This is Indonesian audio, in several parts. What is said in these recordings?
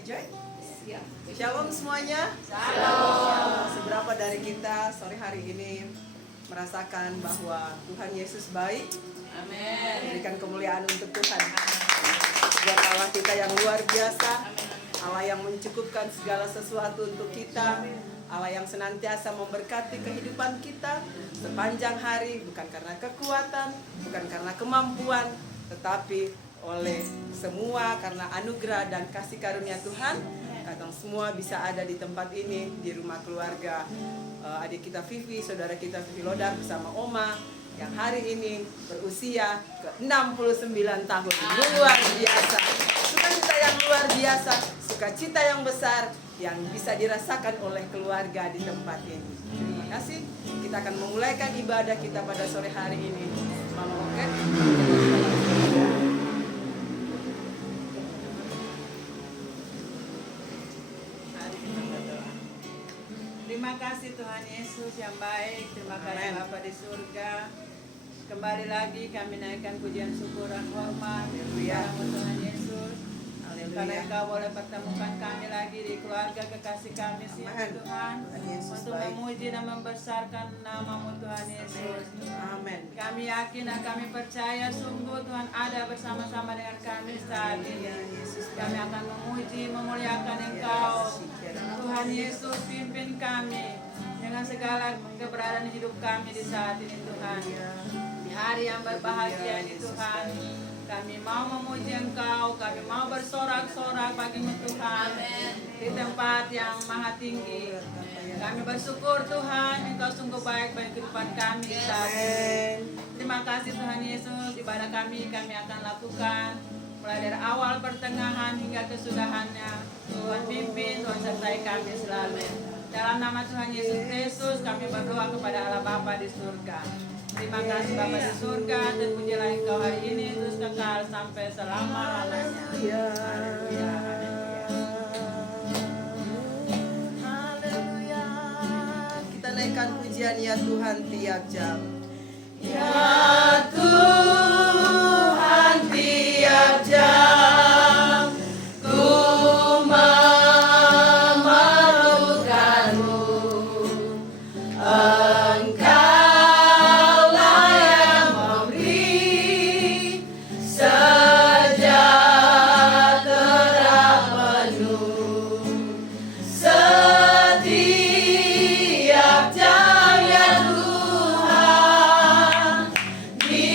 Joy? Siap. Shalom semuanya. Shalom. Seberapa dari kita sore hari ini merasakan bahwa Tuhan Yesus baik? Amin. Berikan kemuliaan untuk Tuhan. Buat Allah kita yang luar biasa, Allah yang mencukupkan segala sesuatu untuk kita, Allah yang senantiasa memberkati kehidupan kita sepanjang hari, bukan karena kekuatan, bukan karena kemampuan, tetapi oleh semua karena anugerah dan kasih karunia Tuhan. Katong semua bisa ada di tempat ini, di rumah keluarga adik kita Vivi, saudara kita Vivi Lodar bersama Oma yang hari ini berusia ke-69 tahun. Luar biasa. Sukacita yang luar biasa, sukacita yang besar yang bisa dirasakan oleh keluarga di tempat ini. Terima kasih. Kita akan memulaikan ibadah kita pada sore hari ini. Mama oke? Terima kasih Tuhan Yesus yang baik. Terima kasih Bapa di surga. Kembali lagi kami naikkan pujian syukur dan hormat kepada Tuhan Yesus. Karena Engkau boleh pertemukan kami lagi di keluarga kekasih kami Tuhan, untuk memuji dan membesarkan nama-Mu Tuhan Yesus. Amin. Kami yakin dan kami percaya sungguh Tuhan ada bersama-sama dengan kami saat ini. Kami akan memuji, memuliakan Engkau. Tuhan Yesus, pimpin kami dengan segala keberadaan hidup kami di saat ini Tuhan. Di hari yang berbahagia ini Tuhan, kami mau memuji Engkau, kami mau bersorak-sorak bagi-Mu Tuhan di tempat yang maha tinggi. Kami bersyukur Tuhan, Engkau sungguh baik bagi kehidupan kami saat ini. Terima kasih Tuhan Yesus, ibadah kami akan lakukan mulai dari awal, pertengahan hingga kesudahannya. Tuhan pimpin, Tuhan sertai kami selalu. Dalam nama Tuhan Yesus Kristus kami berdoa kepada Allah Bapa di surga. Terima kasih Bapa di surga, terpujilah Engkau hari ini terus kekal sampai selama-lamanya. Haleluya. Haleluya. Kita naikkan pujian ya Tuhan tiap jam. Ya Tuhan tiap jam ku memerlukan-Mu. Engkaulah yang memberi sejahtera penuh setiap jam ya Tuhan. Di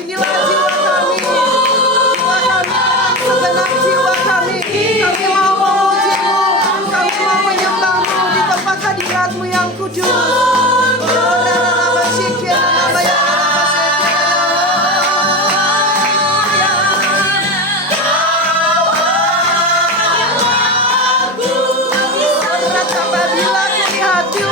Inilah jiwa kami, segenap jiwa kami. Kami mau memuji-Mu, kami mau menyembah-Mu di tempat hadirat-Mu yang kudus. Apabila ku di hati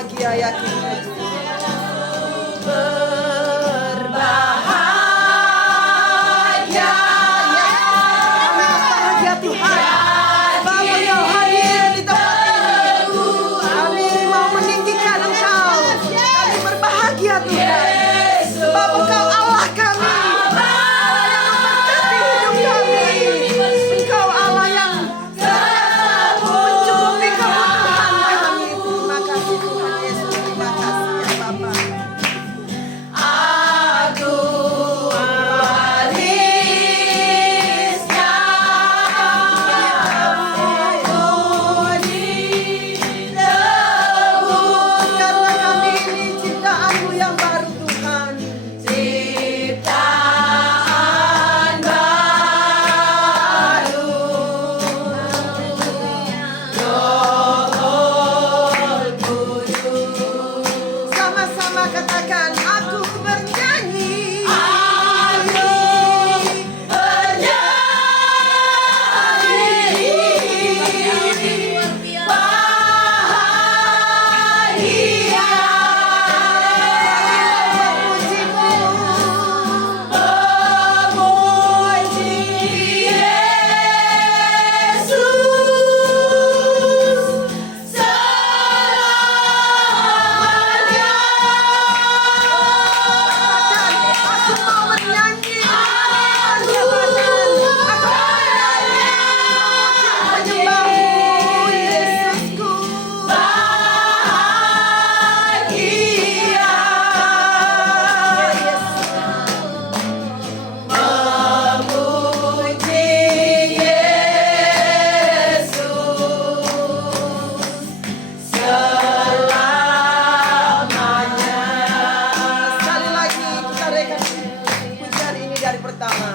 berbahagia ya Tuhan. Berbahagia Tuhan. Bapa yang hadir di tempat ini, kami mau meninggikan Engkau. Kami berbahagia Tuhan. Bapa Engkau Allah kami, Allah yang memberkati hidup kami. Engkau Allah yang mencukupi kebutuhan kami. Terima kasih Tuhan Yesus, terima kasih ya Bapa. Karena kami ini ciptaan-Mu yang baru Tuhan. Sama-sama katakan, aku bernyanyi. Aku mau bernyanyi. Menyembah-Mu Yesusku. Sekali lagi kita rekan pujian ini dari pertama.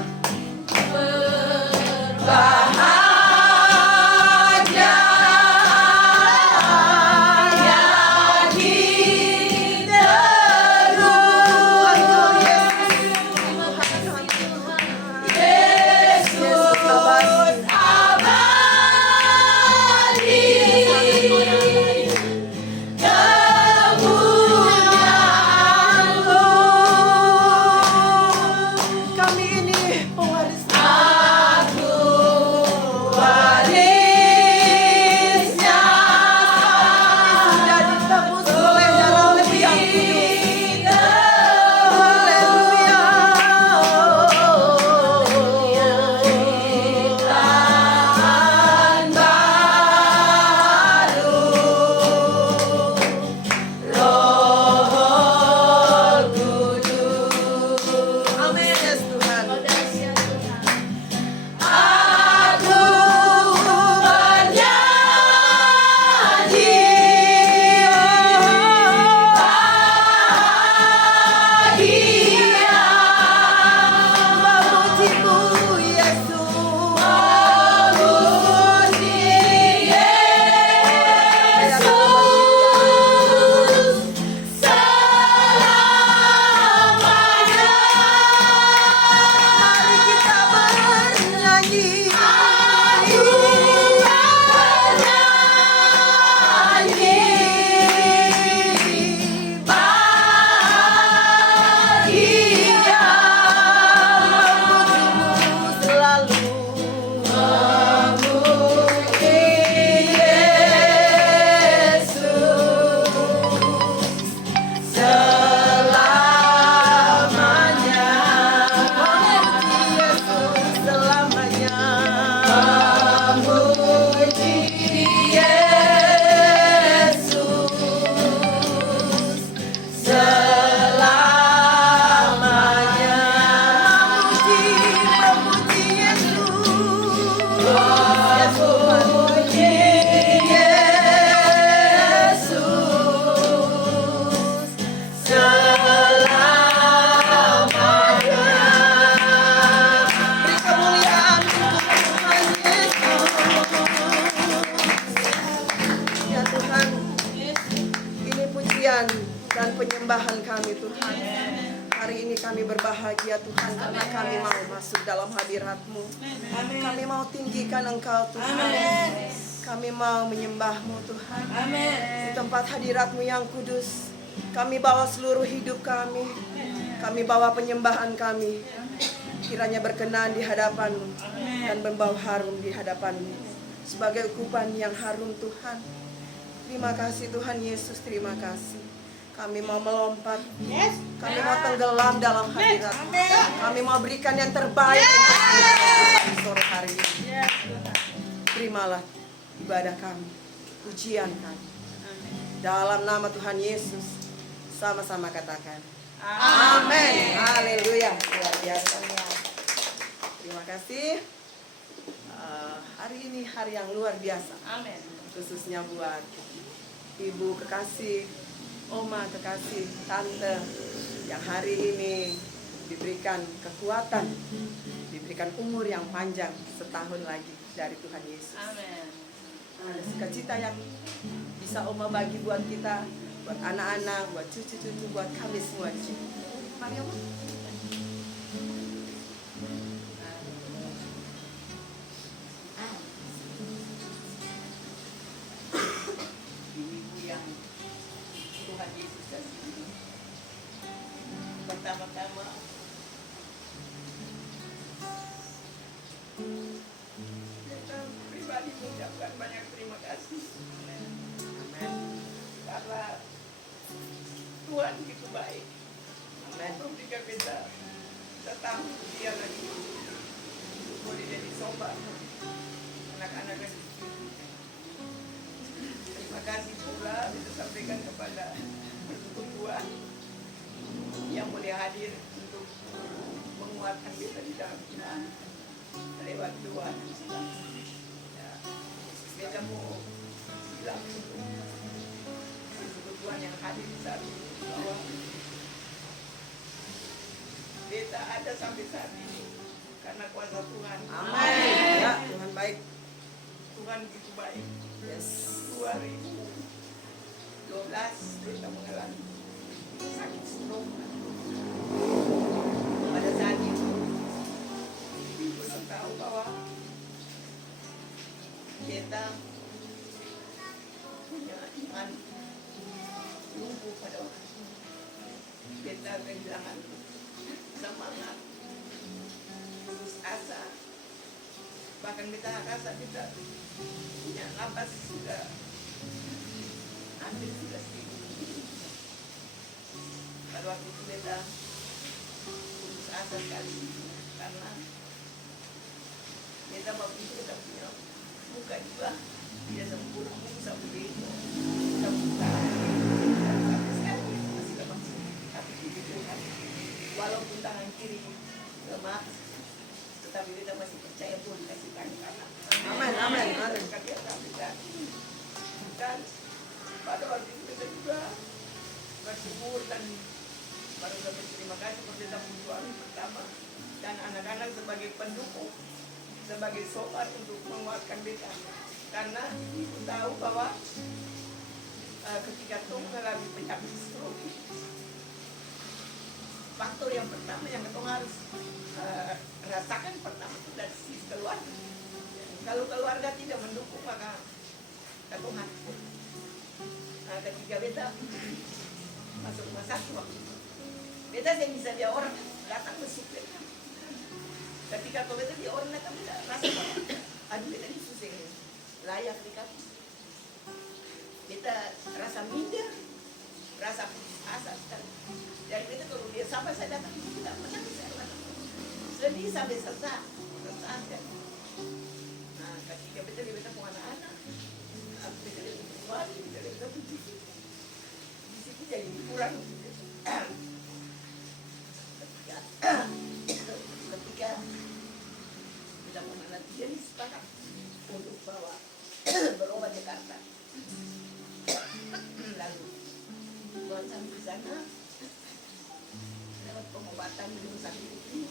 Kami ini pewaris sudah ditebus oleh darah-Mu yang kudus. Haleluya. Amin yes Tuhan. Memuji-Mu Mari kita bernyanyi. Memuji-Mu selalu. Memuji Yesus selamanya. Memuji Beri kemuliaan untuk Tuhan Yesus. Ya Tuhan, ini pujian dan penyembahan kami Tuhan. Hari ini kami berbahagia Tuhan, kami Kami mau masuk dalam hadirat-Mu. Kami mau tinggikan Engkau Tuhan. Kami mau menyembah-Mu Tuhan. Di tempat hadirat-Mu yang kudus, kami bawa seluruh hidup kami. Kami bawa penyembahan kami. Kiranya berkenan di hadapan-Mu dan berbau harum di hadapan-Mu sebagai ukupan yang harum Tuhan. Terima kasih Tuhan Yesus, terima kasih. Kami mau melompat, kami mau tenggelam dalam hadirat-Mu. Kami mau berikan yang terbaik untuk di sore hari ini. Terimalah ibadah kami, pujian kami. Dalam nama Tuhan Yesus, sama-sama katakan amin. Haleluya, luar biasa. Terima kasih. Hari ini hari yang luar biasa. Amin. Khususnya buat ibu kekasih, oma kekasih, tante yang hari ini diberikan kekuatan, diberikan umur yang panjang setahun lagi dari Tuhan Yesus. Amin. Ada sukacita yang bisa oma bagi buat kita, buat anak-anak, buat cucu-cucu, buat kami semua di sini. Mari oma. Ibu yang Tuhan Yesus kasih. Pertama-tama kita pribadi mengucapkan banyak terima kasih. Karena Tuhan begitu baik. Memberikan kita datang dia lagi boleh jadi sobat anak-anak yang terima kasih pula bisa sampaikan kepada pendukung Tuhan yang boleh hadir untuk menguatkan kita di dalam iman lewat Tuhan. Ya, kita mau bilang untuk pendukung Tuhan yang hadir di saat ini bahwa kita ada sampai saat ini karena kuasa Tuhan. Amin. Ya, Tuhan baik. Tuhan begitu baik. Yes. 2012 kita mengalami sakit stroke. Pada saat itu ibu tahu bahwa kita punya iman lumpuh pada waktu itu. Kita kehilangan semangat, putus asa, bahkan kita rasa kita punya napas sudah hampir sudah sibuk. Pada waktu itu kita putus asa sekali karena kita waktu itu kita punya muka juga tidak sempurna, muka begitu kita buka sampai sekarang itu masih lemah, tapi puji Tuhan walaupun tangan kiri lemah tetapi kita masih percaya Tuhan kasih tangan. Amin, amin, amin. Dan pada waktu itu kita juga bersyukur dan baru dapat terima kasih kepada Tuhan pertama dan anak-anak sebagai pendukung, sebagai sobat untuk menguatkan beta. Karena ibu tahu bahwa ketika Tong mengalami penyakit stroke, faktor yang pertama yang Tong harus rasakan pertama itu dari sisi keluarga. Kalau keluarga tidak mendukung maka Tong hancur. Nah, ketika beta masuk rumah sakit waktu itu, beta yang bisa dia orang datang besuk beta. Ketika beta dia orang datang beta rasa bahwa aduh beta ini susah layak di kaki. Beta rasa minder, rasa putus asa sekali. Jadi beta kalau dia sampai saya datang tidak menangis saya datang. Sedih sampai sesak kan. Nah, ketika beta punya anak-anak, beta keluar, beta puji. Di situ jadi kurang. Ketika kita mau latihan sepakat untuk bawa berobat Jakarta. Lalu buat sampai di sana lewat pengobatan di rumah sakit ini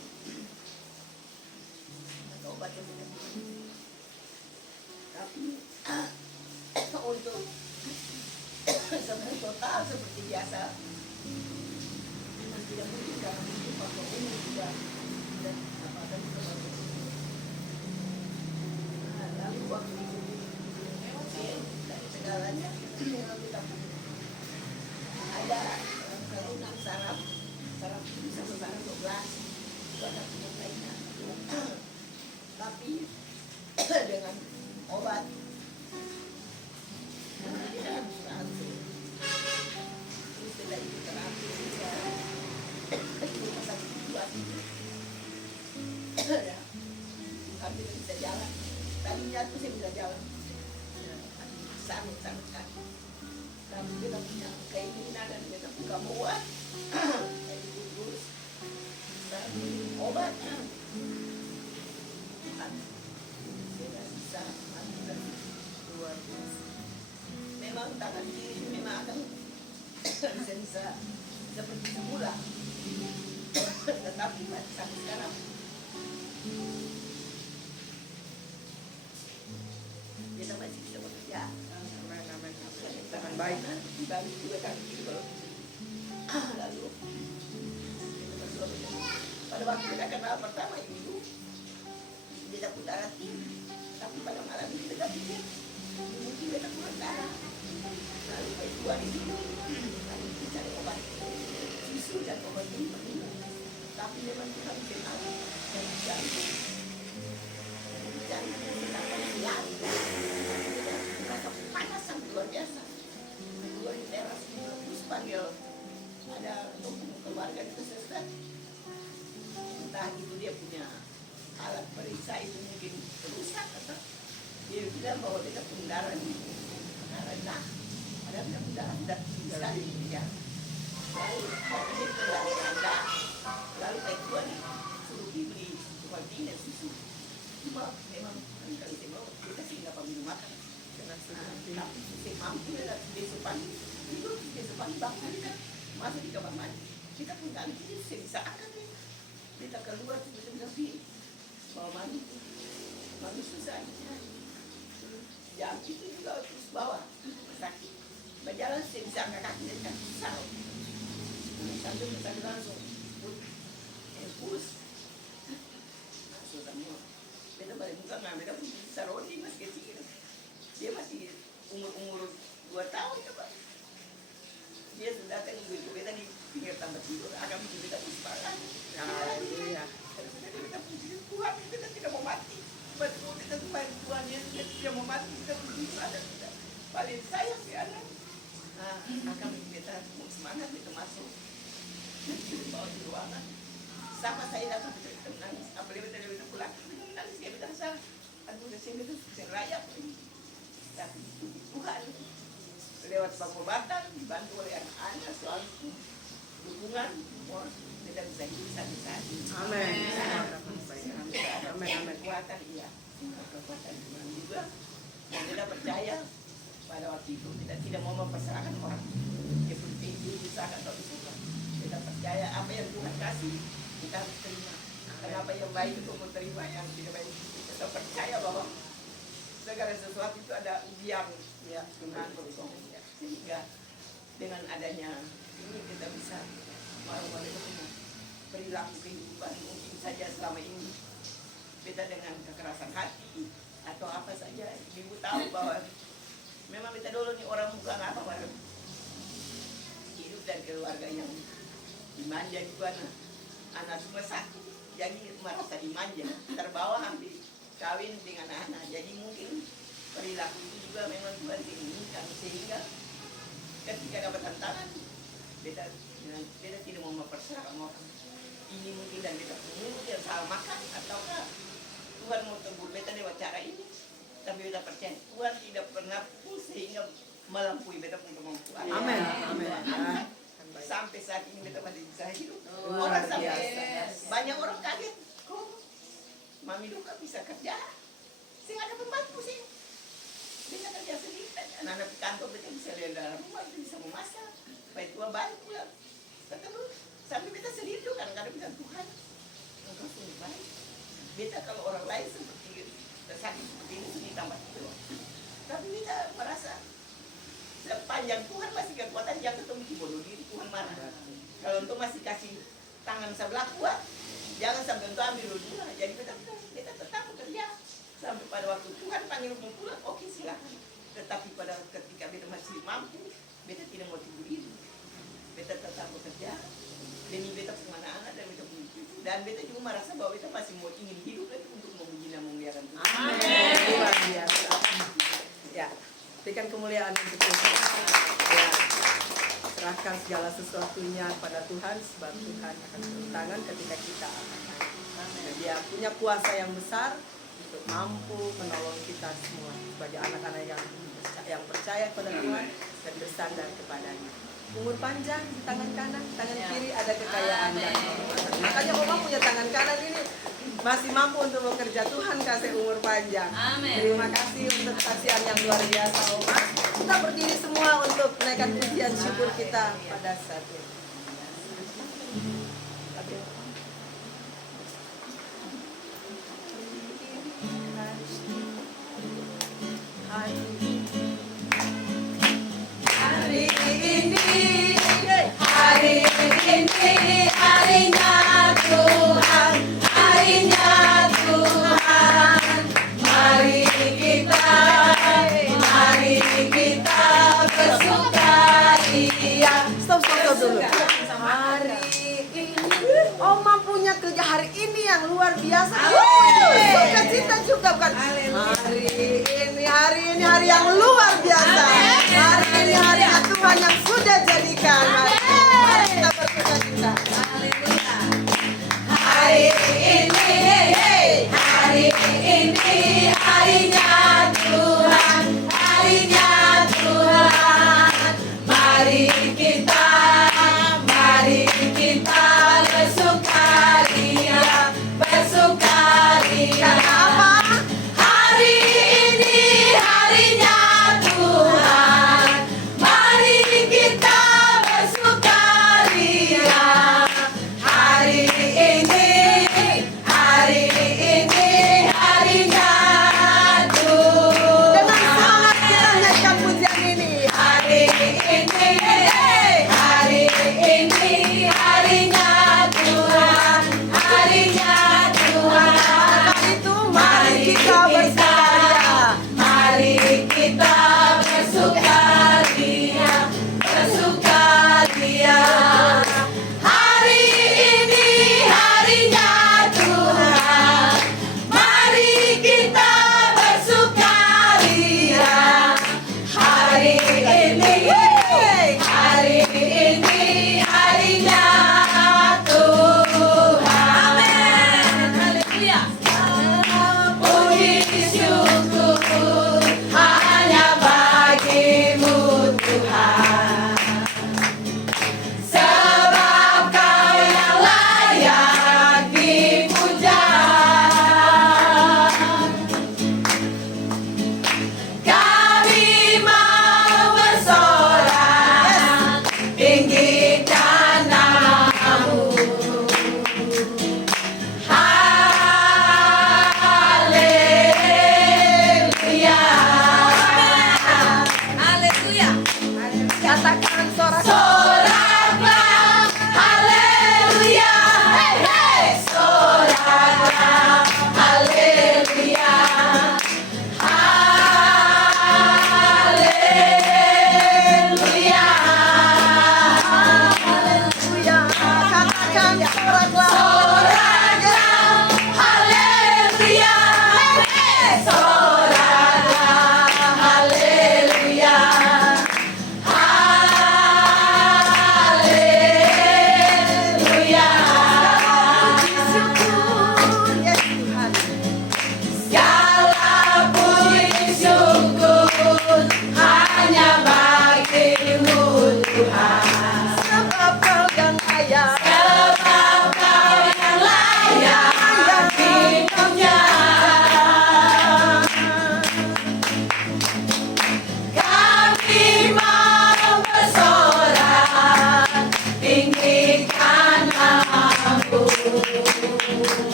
atau obat yang tidak tapi untuk sembuh total seperti biasa tidak mungkin karena itu faktor umur juga dan Ya, Tuhan kita bisa jalan. Tadinya tuh saya bisa jalan. Sangat kan. Tapi kita punya keinginan dan kita buka muat. Jadi kudus. Dan obat. Tuhan tidak bisa melakukan luar biasa. Memang tangan kiri memang akan bisa seperti semula. Tetapi sampai sekarang kita masih bisa bekerja. Dengan baik. Dibagi 2 kali gitu. Lalu kita berdua pada waktu kita kenal pertama itu kita putar hati, tapi pada malam itu kita pikir mungkin kita kurang darah. Lalu kedua di situ, lalu kita cari obat susu dan obat ini perlu. Tapi memang Tuhan kenal dan cari kenapa hilang. Mereka panas sangat luar biasa. Keluar di teras, terus panggil ada keluarga kita selesai. Entah itu dia punya alat periksa itu mungkin rusak atau dia bilang bahwa dia punya darah rendah. Padahal dia punya darah rendah sekali dia. Lalu dia punya rendah. Lalu kedua nih suruh beli kualitasnya susu. Cuma memang kali saya mau kita sih nggak minum makan. Tapi saya mampu ya besok pagi itu besok pagi bangun kan masuk di kamar mandi. Kita punya alat ini saya bisa angkat nih. Kita keluar kita bisa pilih. Bawa mandi susah jam itu juga terus bawa sakit berjalan saya bisa angkat kaki dan kaki susah sambil langsung push langsung semua beda balik muka nggak beda Saroni masih kecil dia masih umur 2 tahun ya Pak dia sudah datang ibu beda di pinggir tempat tidur akan bikin beda puspakan Haleluya. Tuhan kita tidak mau mati. Betul kita Tuhan kita tidak mau mati kita begitu ada kita. Paling sayang si anak. Akan kita semangat kita masuk. Kita bawa di ruangan. Sama saya datang kita menangis. Apalagi kita pulang menangis dia kita rasa. Aduh saya itu serayap. Tapi Tuhan lewat pengobatan dibantu oleh anak-anak selalu dukungan. Kita bisa hidup sampai saat ini. Amin. Amin. Kekuatan iya. Kekuatan Tuhan juga. Dan kita percaya pada waktu itu kita tidak mau memperserahkan orang. Seperti itu usaha atau usaha. Kita percaya apa yang Tuhan kasih kita harus terima. Kenapa yang baik itu mau terima yang tidak baik. Kita percaya bahwa segala sesuatu itu ada ujian ya Tuhan bersama. Sehingga dengan adanya ini kita bisa malu-malu perilaku kehidupan mungkin saja selama ini beda dengan kekerasan hati atau apa saja. Ibu tahu bahwa memang kita dulu nih orang bukan apa baru hidup dan keluarga yang dimanja juga anak cuma satu jadi merasa dimanja terbawa hampir kawin dengan anak jadi mungkin perilaku itu juga memang Tuhan inginkan sehingga ketika dapat tantangan beda tidak mau memperserahkan orang ini mungkin dan beta mungkin salah makan ataukah Tuhan mau tegur beta lewat cara ini tapi beta percaya Tuhan tidak pernah sehingga melampaui beta punya kemampuan. Amin. Amin. Sampai saat ini beta masih bisa hidup. Orang sampai banyak orang kaget kok Mami Luka bisa kerja sih ada pembantu sih bisa kerja sendiri anak-anak di kantor beta bisa lihat dalam rumah bisa memasak baik tua bantu ya ketemu sampai beta sendiri juga kadang-kadang bilang Tuhan engkau sungguh baik beta kalau orang lain seperti sakit seperti ini sudah tambah itu tapi beta merasa sepanjang Tuhan masih kekuatan jangan ketemu di bodoh diri Tuhan marah kalau untuk masih kasih tangan sebelah kuat jangan sampai untuk ambil dulu jadi beta tetap bekerja sampai pada waktu Tuhan panggil mau pulang oke silakan tetapi pada ketika beta masih mampu beta tidak mau tunggu itu beta tetap bekerja demi beta punya anak-anak dan beta punya cucu dan beta juga merasa bahwa beta masih mau ingin hidup lagi untuk memuji dan memuliakan Tuhan. Amin. Luar biasa. Ya, berikan kemuliaan untuk Tuhan. Ya, serahkan segala sesuatunya pada Tuhan sebab Tuhan akan turun tangan ketika kita akan. Amin. Dia punya kuasa yang besar untuk mampu menolong kita semua sebagai anak-anak yang percaya pada Tuhan dan bersandar kepadanya. Umur panjang di tangan kanan, tangan kiri ada kekayaan dan kehormatan. Makanya Oma punya tangan kanan ini masih mampu untuk bekerja. Tuhan kasih umur panjang. Amin. Terima kasih untuk saksian yang luar biasa Oma. Kita berdiri semua untuk menaikkan pujian syukur kita pada saat ini. Hari ini harinya Tuhan, harinya Tuhan. Mari kita bersukaria. Stop dulu. Hari ini Oma punya kerja hari ini yang luar biasa. Sukacita juga bukan. Hari ini hari yang luar biasa. Hari ini hari Tuhan yang sudah jadikan. Mari kita bersukacita. Hari ini harinya Tuhan, harinya Tuhan. Mari kita bersukaria, bersukaria.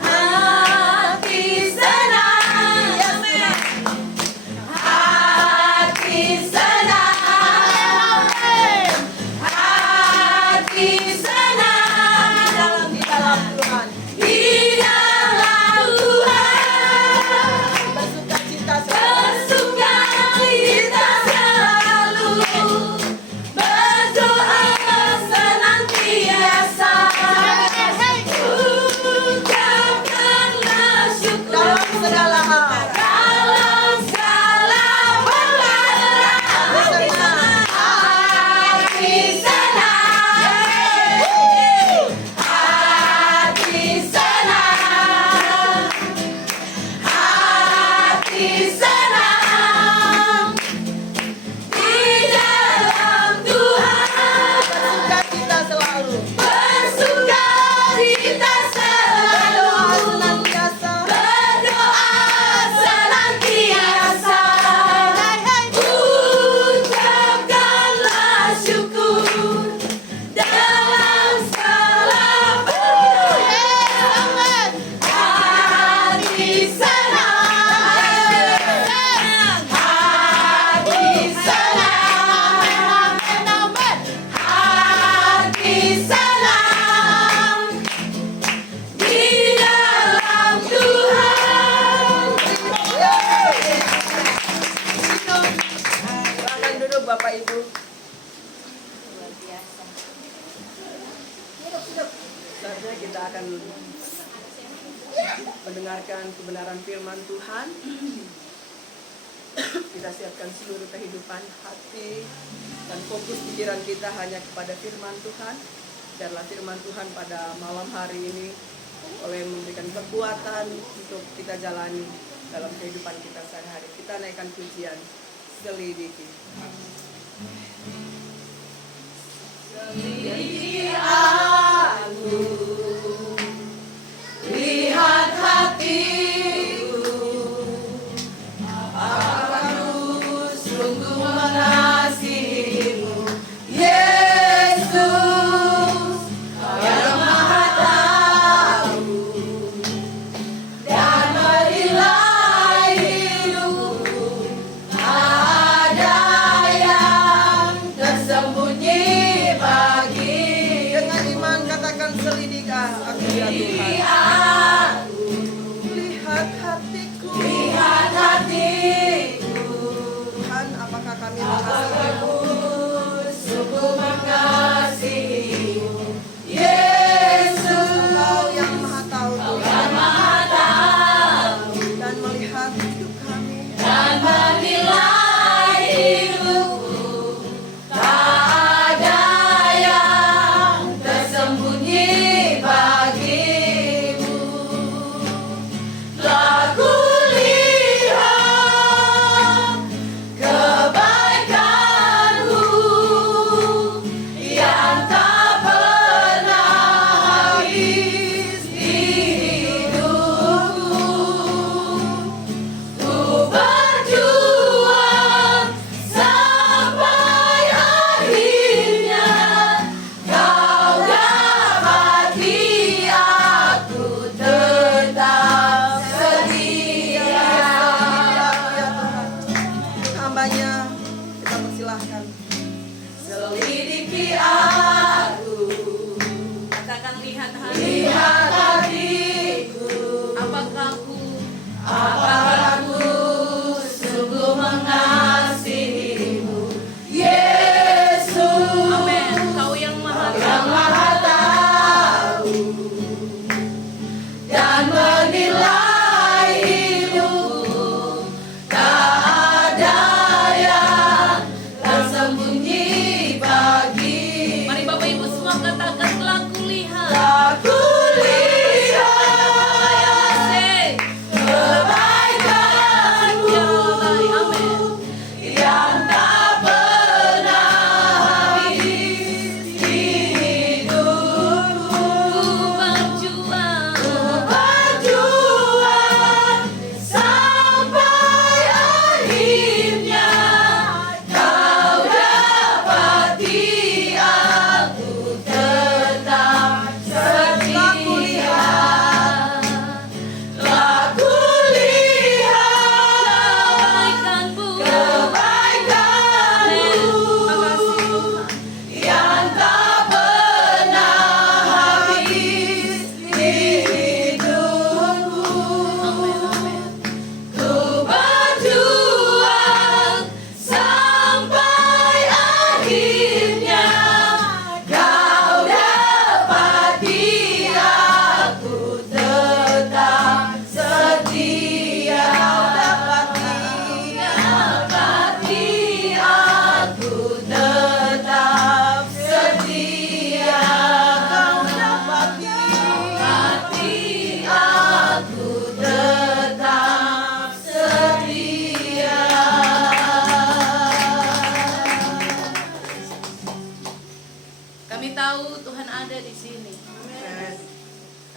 Hati senang, hati senang, hati senang Di dalam Tuhan. di dalam Tuhan. Bersuka cita Bersuka cita selalu, berdoa senantiasa, ucapkanlah syukur dalam segala hal. dalam segala perkara. Hati senang, hati senang, hati senang di dalam Tuhan. Bersuka cita selalu. Bersuka cita selalu, Senantiasa. berdoa senantiasa, ucapkanlah syukur dalam segala perkara. Hati senang, hati senang, hati senang di dalam Tuhan. Silakan duduk Bapak Ibu. Selanjutnya kita akan mendengarkan kebenaran firman Tuhan. Kita siapkan seluruh kehidupan, hati, dan fokus pikiran kita hanya kepada firman Tuhan. Biarlah firman Tuhan pada malam hari ini oleh memberikan kekuatan untuk kita jalani dalam kehidupan kita sehari-hari. Kita naikkan pujian, selidiki. Selidiki aku, lihat hatiku, apakah ku sungguh mengasihimu, Yesus, Kau yang Maha Tahu dan menilai hidupku. Ada yang tersembunyi bagi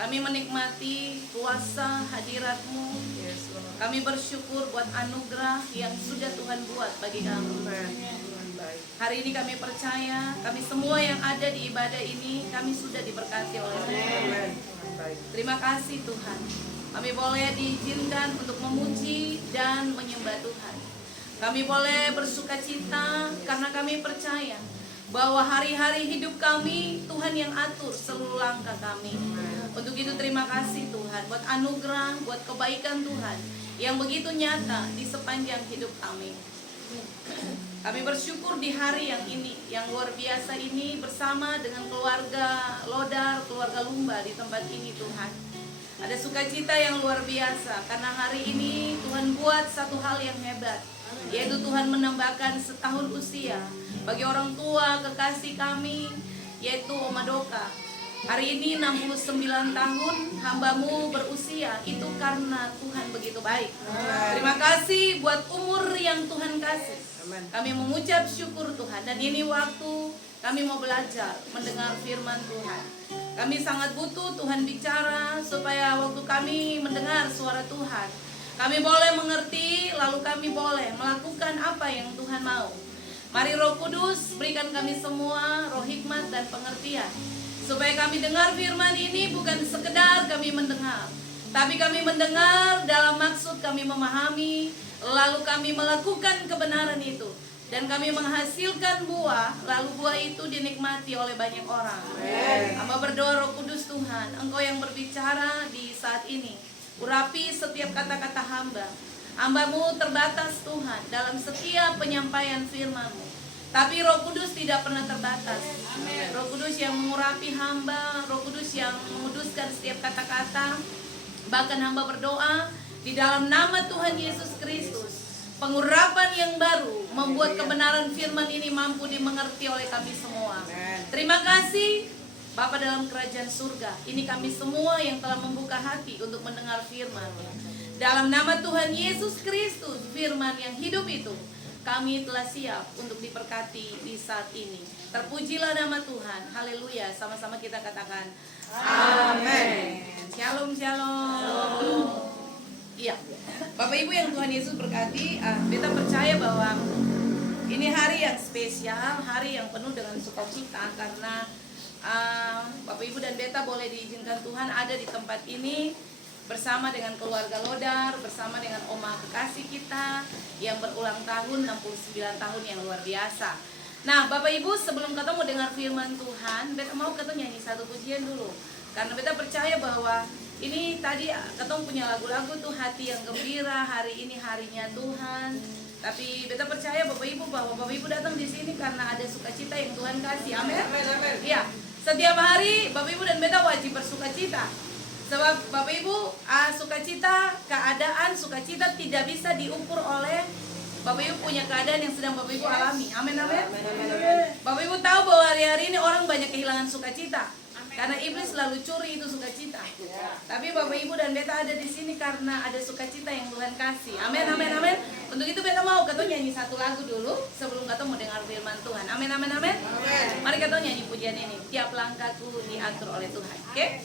Kami menikmati kuasa hadirat-Mu. Yes, Lord. Kami bersyukur buat anugerah yang sudah Tuhan buat bagi kami. Amen. Tuhan baik. Hari ini kami percaya, kami semua yang ada di ibadah ini, kami sudah diberkati oleh Tuhan. Amen. Tuhan baik. Terima kasih Tuhan. Kami boleh diizinkan untuk memuji dan menyembah Tuhan. Kami boleh bersukacita karena kami percaya bahwa hari-hari hidup kami Tuhan yang atur seluruh langkah kami. Untuk itu terima kasih Tuhan buat anugerah, buat kebaikan Tuhan yang begitu nyata di sepanjang hidup kami. Kami bersyukur di hari yang ini, yang luar biasa ini bersama dengan keluarga Lodar, keluarga Lumba di tempat ini Tuhan. Ada sukacita yang luar biasa karena hari ini Tuhan buat satu hal yang hebat, yaitu Tuhan menambahkan setahun usia bagi orang tua kekasih kami, yaitu Oma Doka. Hari ini 69 tahun hamba-Mu berusia, itu karena Tuhan begitu baik. Terima kasih buat umur yang Tuhan kasih. Amen. Kami mengucap syukur Tuhan, dan ini waktu kami mau belajar mendengar firman Tuhan. Kami sangat butuh Tuhan bicara supaya waktu kami mendengar suara Tuhan, kami boleh mengerti, lalu kami boleh melakukan apa yang Tuhan mau. Mari Roh Kudus berikan kami semua roh hikmat dan pengertian, supaya kami dengar firman ini bukan sekedar kami mendengar, tapi kami mendengar dalam maksud kami memahami, lalu kami melakukan kebenaran itu, dan kami menghasilkan buah, lalu buah itu dinikmati oleh banyak orang. Hamba berdoa Roh Kudus Tuhan, Engkau yang berbicara di saat ini, urapi setiap kata-kata hamba. Hamba-Mu terbatas Tuhan dalam setiap penyampaian firman-Mu, tapi Roh Kudus tidak pernah terbatas. Roh Kudus yang mengurapi hamba, Roh Kudus yang menguduskan setiap kata-kata. Bahkan hamba berdoa di dalam nama Tuhan Yesus Kristus, pengurapan yang baru membuat kebenaran firman ini mampu dimengerti oleh kami semua. Terima kasih Bapa dalam kerajaan surga. Ini kami semua yang telah membuka hati untuk mendengar firman. Dalam nama Tuhan Yesus Kristus, firman yang hidup itu, kami telah siap untuk diberkati di saat ini. Terpujilah nama Tuhan. Haleluya. Sama-sama kita katakan amin. Shalom, shalom. Iya, Bapak Ibu yang Tuhan Yesus berkati, beta percaya bahwa ini hari yang spesial, hari yang penuh dengan sukacita, karena Bapak Ibu dan beta boleh diizinkan Tuhan ada di tempat ini bersama dengan keluarga Lodar, bersama dengan Oma kekasih kita yang berulang tahun 69 tahun yang luar biasa. Nah Bapak Ibu, sebelum ketemu dengar firman Tuhan, beta mau ketemu nyanyi satu pujian dulu, karena beta percaya bahwa ini tadi ketemu punya lagu-lagu tuh hati yang gembira, hari ini harinya Tuhan. Tapi beta percaya Bapak Ibu bahwa Bapak Ibu datang di sini karena ada sukacita yang Tuhan kasih. Amin. Iya, setiap hari Bapak Ibu dan beta wajib bersukacita. Sebab Bapak Ibu, sukacita, keadaan sukacita tidak bisa diukur oleh Bapak Ibu punya keadaan yang sedang Bapak Ibu alami. Amin, amin. Bapak Ibu tahu bahwa hari-hari ini orang banyak kehilangan sukacita, karena iblis selalu curi itu sukacita. Tapi Bapak Ibu dan beta ada di sini karena ada sukacita yang Tuhan kasih. Amin, amin, amin. Untuk itu beta mau ketemu nyanyi satu lagu dulu sebelum ketemu dengar firman Tuhan. Amin, amin, amin. Mari kita nyanyi pujian ini. Tiap langkahku diatur oleh Tuhan. Oke?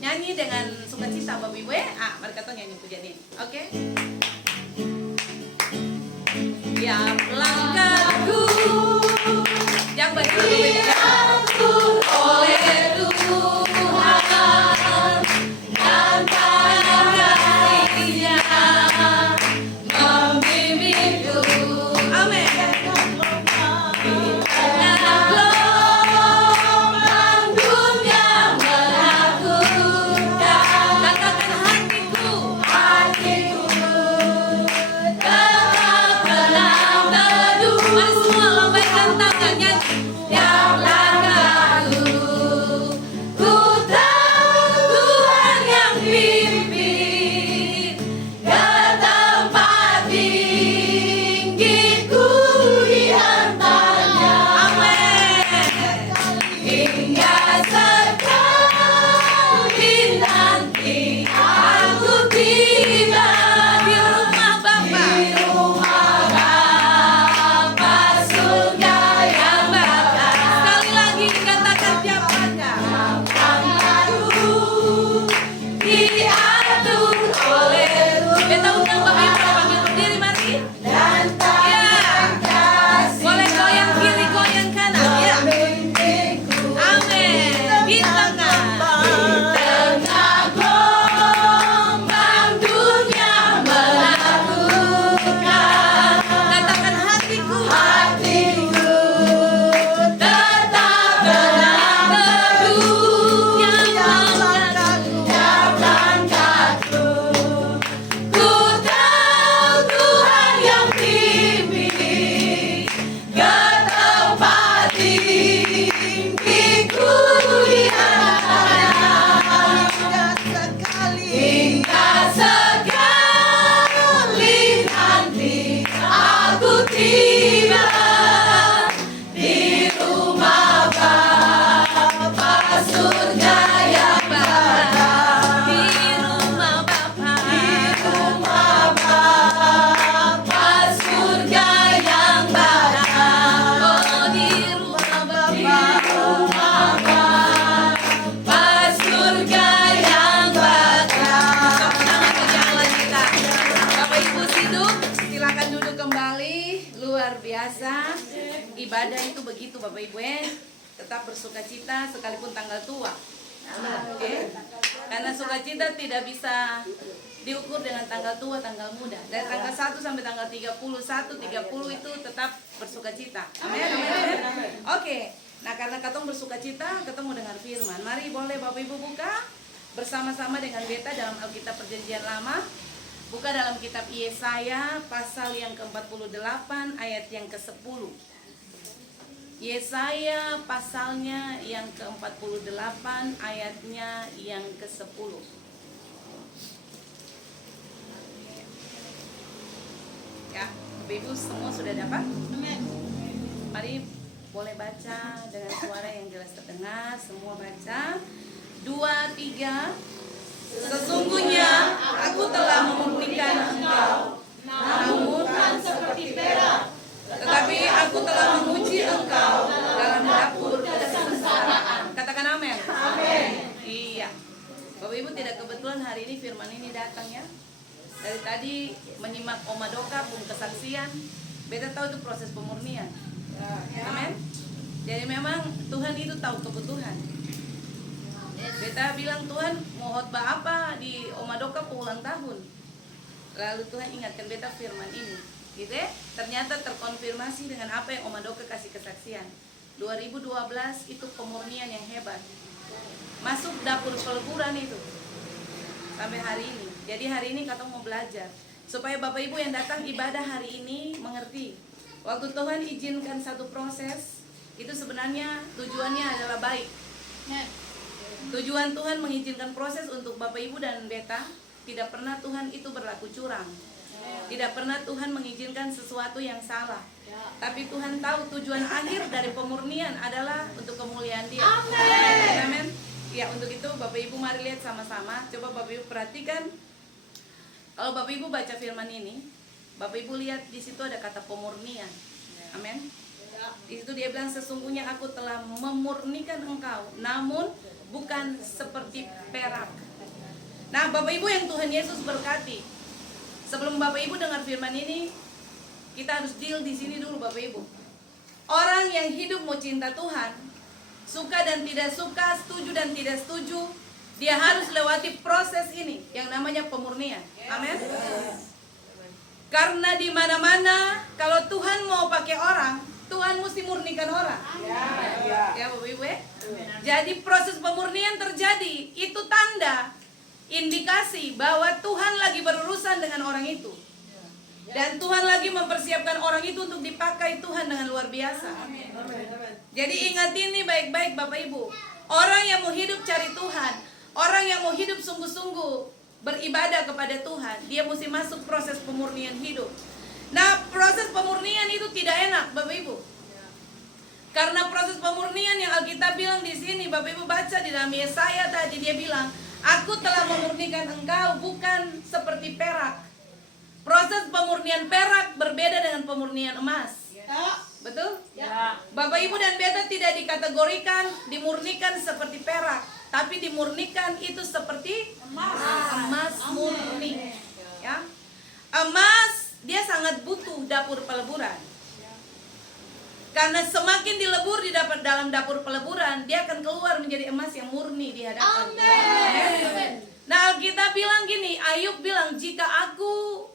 Nyanyi dengan sukacita Bapak Ibu ya. Mari kita nyanyi pujian ini. Oke? Tiap langkahku yang diatur oleh Tuhan, dan kasih-Nya membimbingku. Amin. Gelombang dunia menakutkan, katakan hatiku Luar biasa. Ibadah itu begitu Bapak Ibu tetap bersuka cita sekalipun tanggal tua. Oke. Karena sukacita tidak bisa diukur dengan tanggal tua, tanggal muda. Dari tanggal 1 sampai tanggal 31, 30 itu tetap bersuka cita. Amin. Oke. Nah, karena katong bersuka cita, ketemu dengar firman. Mari boleh Bapak Ibu buka bersama-sama dengan beta dalam Alkitab Perjanjian Lama. Buka dalam kitab Yesaya pasal yang ke-48 ayat yang ke-10. Yesaya pasalnya yang ke-48 ayatnya yang ke-10. Ya, Bapak Ibu semua sudah dapat? Mari boleh baca dengan suara yang jelas terdengar. Semua baca. 2, 3. Sesungguhnya aku telah memurnikan engkau, namun bukan seperti perak. Tetapi aku telah menguji engkau dalam dapur kesengsaraan. Katakan amin. Amin. Iya. Bapak Ibu tidak kebetulan hari ini firman ini datang ya. Dari tadi menyimak Oma Doka pun kesaksian. Beta tahu itu proses pemurnian. Amin. Jadi memang Tuhan itu tahu kebutuhan. Beta bilang Tuhan mau khotbah apa di Oma Doka ulang tahun. Lalu Tuhan ingatkan beta firman ini. Gitu ya? Ternyata terkonfirmasi dengan apa yang Oma Doka kasih kesaksian. 2012 itu pemurnian yang hebat. Masuk dapur peleburan itu. Sampai hari ini. Jadi hari ini kata mau belajar. Supaya Bapak Ibu yang datang ibadah hari ini mengerti. Waktu Tuhan izinkan satu proses, itu sebenarnya tujuannya adalah baik. Tujuan Tuhan mengizinkan proses untuk Bapak Ibu dan beta. Tidak pernah Tuhan itu berlaku curang. Tidak pernah Tuhan mengizinkan sesuatu yang salah. Tapi Tuhan tahu tujuan akhir dari pemurnian adalah untuk kemuliaan Dia. Amin. Ya, untuk itu Bapak Ibu mari lihat sama-sama. Coba Bapak Ibu perhatikan. Kalau Bapak Ibu baca firman ini, Bapak Ibu lihat di situ ada kata pemurnian. Amin. Di situ dia bilang sesungguhnya aku telah memurnikan engkau, namun bukan seperti perak. Nah, Bapak Ibu yang Tuhan Yesus berkati. Sebelum Bapak Ibu dengar firman ini, kita harus deal di sini dulu Bapak Ibu. Orang yang hidup mau cinta Tuhan, suka dan tidak suka, setuju dan tidak setuju, dia harus lewati proses ini yang namanya pemurnian. Amin. Karena di mana-mana kalau Tuhan mau pakai orang, Tuhan mesti murnikan orang. Ya Bapak Ibu ya. Jadi proses pemurnian terjadi, itu tanda, indikasi bahwa Tuhan lagi berurusan dengan orang itu. Dan Tuhan lagi mempersiapkan orang itu untuk dipakai Tuhan dengan luar biasa. Jadi ingat ini baik-baik Bapak Ibu. Orang yang mau hidup cari Tuhan, orang yang mau hidup sungguh-sungguh beribadah kepada Tuhan, dia mesti masuk proses pemurnian hidup. Nah, proses pemurnian itu tidak enak Bapak Ibu. Karena proses pemurnian yang Alkitab bilang di sini, Bapak Ibu baca di dalam Yesaya tadi dia bilang, aku telah memurnikan engkau bukan seperti perak. Proses pemurnian perak berbeda dengan pemurnian emas. Betul? Ya. Bapak Ibu dan beta tidak dikategorikan dimurnikan seperti perak, tapi dimurnikan itu seperti emas murni. Ya. Emas dia sangat butuh dapur peleburan. Karena semakin dilebur di dalam dapur peleburan, dia akan keluar menjadi emas yang murni di hadapan Tuhan. Nah, Alkitab bilang gini, Ayub bilang, jika aku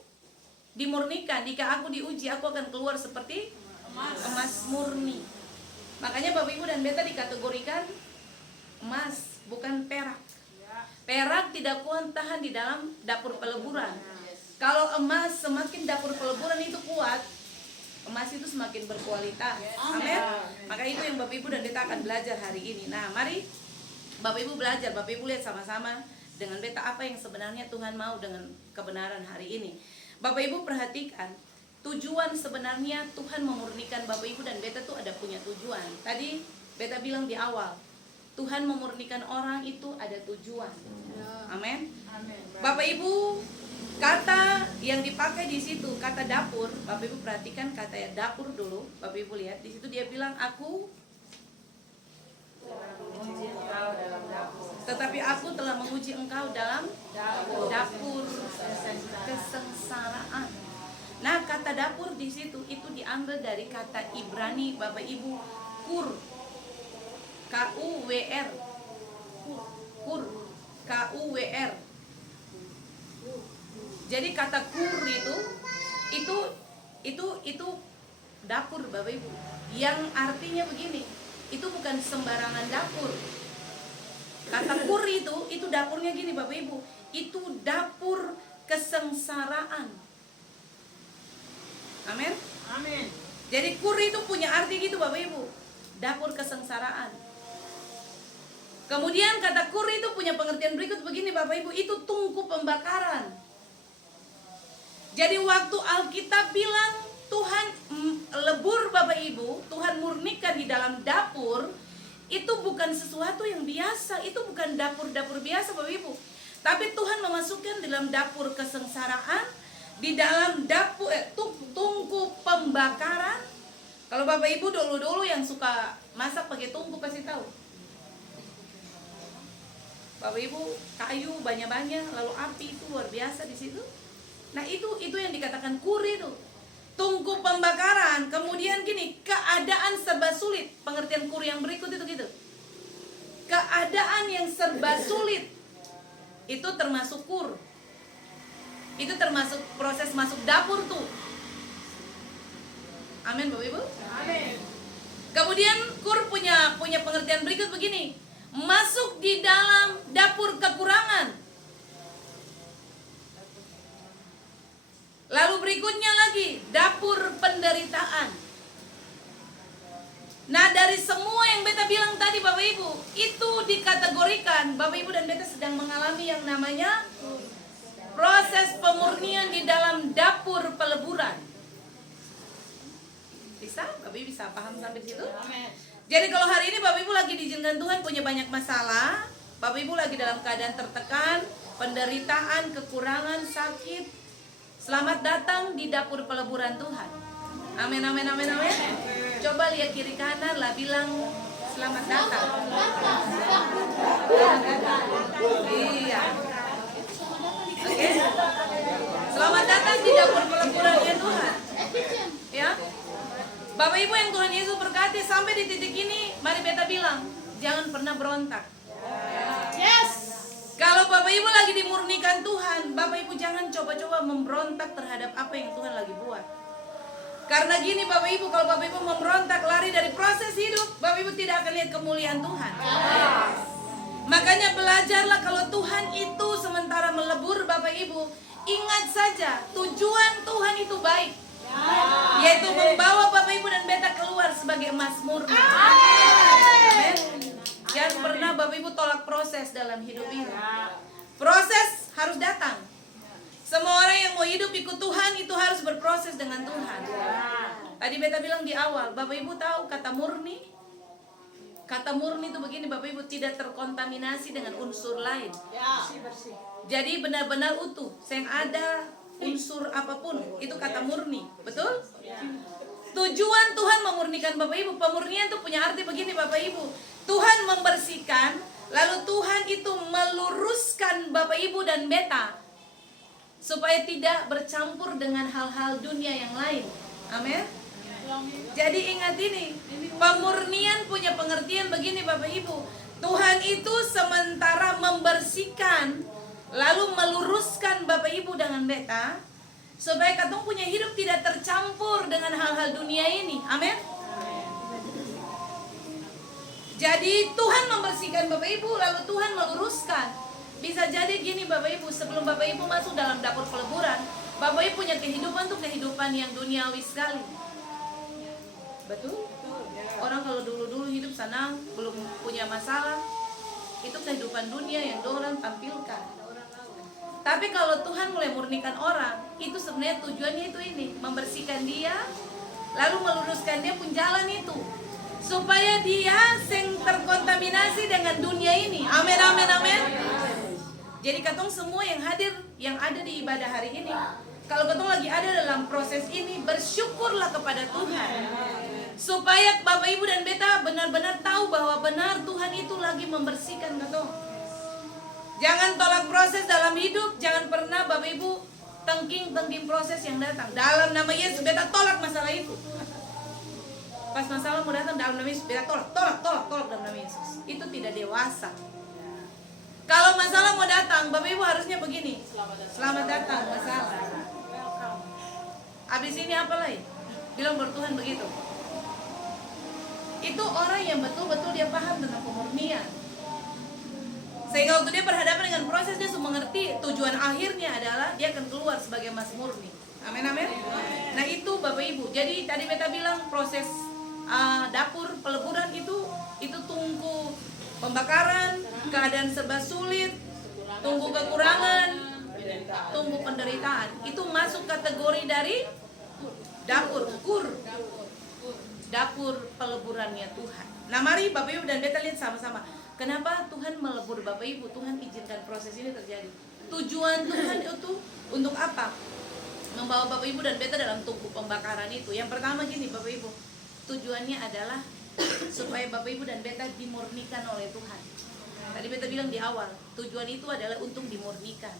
dimurnikan, jika aku diuji, aku akan keluar seperti emas murni. Makanya Bapak Ibu dan beta dikategorikan emas, bukan perak. Perak tidak kuat tahan di dalam dapur peleburan. Kalau emas semakin dapur peleburan itu kuat, emas itu semakin berkualitas. Amin. Maka itu yang Bapak Ibu dan beta akan belajar hari ini. Nah, mari Bapak Ibu belajar, Bapak Ibu lihat sama-sama dengan beta apa yang sebenarnya Tuhan mau dengan kebenaran hari ini. Bapak Ibu perhatikan, tujuan sebenarnya Tuhan memurnikan Bapak Ibu dan beta tuh ada punya tujuan. Tadi beta bilang di awal, Tuhan memurnikan orang itu ada tujuan. Amin. Bapak Ibu, kata yang dipakai di situ kata dapur. Bapak Ibu perhatikan kata ya dapur dulu. Bapak Ibu lihat di situ dia bilang aku tetapi aku telah menguji engkau dalam dapur kesengsaraan. Nah, kata dapur di situ itu diambil ambil dari kata Ibrani Bapak Ibu, kur. K-U-W-R. Kur. K-U-W-R. Jadi kata kur itu dapur Bapak Ibu. Yang artinya begini, itu bukan sembarangan dapur. Kata kur itu dapurnya gini Bapak Ibu, itu dapur kesengsaraan. Amin. Amin. Jadi kur itu punya arti gitu Bapak Ibu, dapur kesengsaraan. Kemudian kata kur itu punya pengertian berikut begini Bapak Ibu, itu tungku pembakaran. Jadi waktu Alkitab bilang Tuhan lebur Bapak Ibu, Tuhan murnikan di dalam dapur, itu bukan sesuatu yang biasa, itu bukan dapur-dapur biasa Bapak Ibu. Tapi Tuhan memasukkan dalam dapur kesengsaraan, di dalam dapur tungku pembakaran. Kalau Bapak Ibu dulu-dulu yang suka masak pakai tungku pasti tahu. Bapak Ibu kayu banyak-banyak, lalu api itu luar biasa di situ. Nah itu yang dikatakan kur itu, tungku pembakaran. Kemudian gini, keadaan serba sulit. Pengertian kur yang berikut itu gitu. Keadaan yang serba sulit itu termasuk kur. Itu termasuk proses masuk dapur tuh. Amin Bapak Ibu. Amin. Kemudian kur punya pengertian berikut begini, masuk di dalam dapur kekurangan. Lalu berikutnya lagi, dapur penderitaan. Nah dari semua yang beta bilang tadi Bapak Ibu, itu dikategorikan Bapak Ibu dan beta sedang mengalami yang namanya proses pemurnian di dalam dapur peleburan. Bisa? Bapak Ibu bisa paham sampai situ? Amin. Jadi kalau hari ini Bapak Ibu lagi diizinkan Tuhan punya banyak masalah, Bapak Ibu lagi dalam keadaan tertekan, penderitaan, kekurangan, sakit, selamat datang di dapur peleburan Tuhan. Amin, amin, amin, amin. Coba lihat kiri kanan lah, bilang selamat datang. Iya. Oke. Selamat datang di dapur peleburannya Tuhan. Ya. Bapak Ibu yang Tuhan Yesus berkati, sampai di titik ini, mari beta bilang, jangan pernah berontak. Yes. Kalau Bapak Ibu lagi dimurnikan Tuhan, Bapak Ibu jangan coba-coba memberontak terhadap apa yang Tuhan lagi buat. Karena gini Bapak Ibu, kalau Bapak Ibu memberontak, lari dari proses hidup, Bapak Ibu tidak akan lihat kemuliaan Tuhan. Makanya belajarlah kalau Tuhan itu sementara melebur Bapak Ibu, ingat saja tujuan Tuhan itu baik, yaitu membawa Bapak Ibu dan beta keluar sebagai emas murni. Amin. Jangan pernah Bapak Ibu tolak proses dalam hidup ini. Proses harus datang. Semua orang yang mau hidup ikut Tuhan itu harus berproses dengan Tuhan. Tadi beta bilang di awal, Bapak Ibu tahu kata murni? Kata murni itu begini Bapak Ibu, tidak terkontaminasi dengan unsur lain. Jadi benar-benar utuh, yang ada unsur apapun, itu kata murni. Betul? Tujuan Tuhan memurnikan Bapak Ibu. Pemurnian itu punya arti begini Bapak Ibu, Tuhan membersihkan, lalu Tuhan itu meluruskan Bapak Ibu dan beta supaya tidak bercampur dengan hal-hal dunia yang lain. Amin. Jadi ingat ini, pemurnian punya pengertian begini Bapak Ibu, Tuhan itu sementara membersihkan, lalu meluruskan Bapak Ibu dengan beta supaya katong punya hidup tidak tercampur dengan hal-hal dunia ini. Amin. Jadi Tuhan membersihkan Bapak Ibu, lalu Tuhan meluruskan. Bisa jadi gini Bapak Ibu, sebelum Bapak Ibu masuk dalam dapur peleburan, Bapak Ibu punya kehidupan tuh kehidupan yang duniawi sekali. Betul? Orang kalau dulu-dulu hidup senang, belum punya masalah, itu kehidupan dunia yang orang tampilkan. Tapi kalau Tuhan mulai murnikan orang, itu sebenarnya tujuannya itu ini, membersihkan dia, lalu meluruskan dia pun jalan itu, supaya dia sing terkontaminasi dengan dunia ini. Amin, amin, amin. Jadi katong semua yang hadir, yang ada di ibadah hari ini, kalau katong lagi ada dalam proses ini, bersyukurlah kepada Tuhan, supaya Bapak Ibu dan beta benar-benar tahu bahwa benar Tuhan itu lagi membersihkan katong. Jangan tolak proses dalam hidup, jangan pernah Bapak Ibu tengking proses yang datang. Dalam nama Yesus beta tolak masalah itu. Pas masalah mau datang dalam nama Yesus, beta tolak dalam nama Yesus. Itu tidak dewasa. Kalau masalah mau datang, Bapak Ibu harusnya begini. Selamat datang masalah. Abis ini apa lagi? Bilang bertuhan begitu. Itu orang yang betul-betul dia paham tentang pemurnian. Sehingga waktu dia berhadapan dengan proses, dia sudah mengerti tujuan akhirnya adalah dia akan keluar sebagai emas murni. Amin, amin. Nah itu Bapak Ibu. Jadi tadi beta bilang proses dapur peleburan itu tunggu pembakaran, keadaan serba sulit, tunggu kekurangan, tunggu penderitaan. Itu masuk kategori dari dapur dapur peleburannya Tuhan. Nah mari Bapak Ibu dan beta lihat sama-sama. Kenapa Tuhan melebur Bapak Ibu? Tuhan izinkan proses ini terjadi. Tujuan Tuhan itu untuk apa? Membawa Bapak Ibu dan beta dalam tungku pembakaran itu. Yang pertama gini Bapak Ibu, tujuannya adalah supaya Bapak Ibu dan beta dimurnikan oleh Tuhan. Tadi beta bilang di awal, tujuan itu adalah untuk dimurnikan.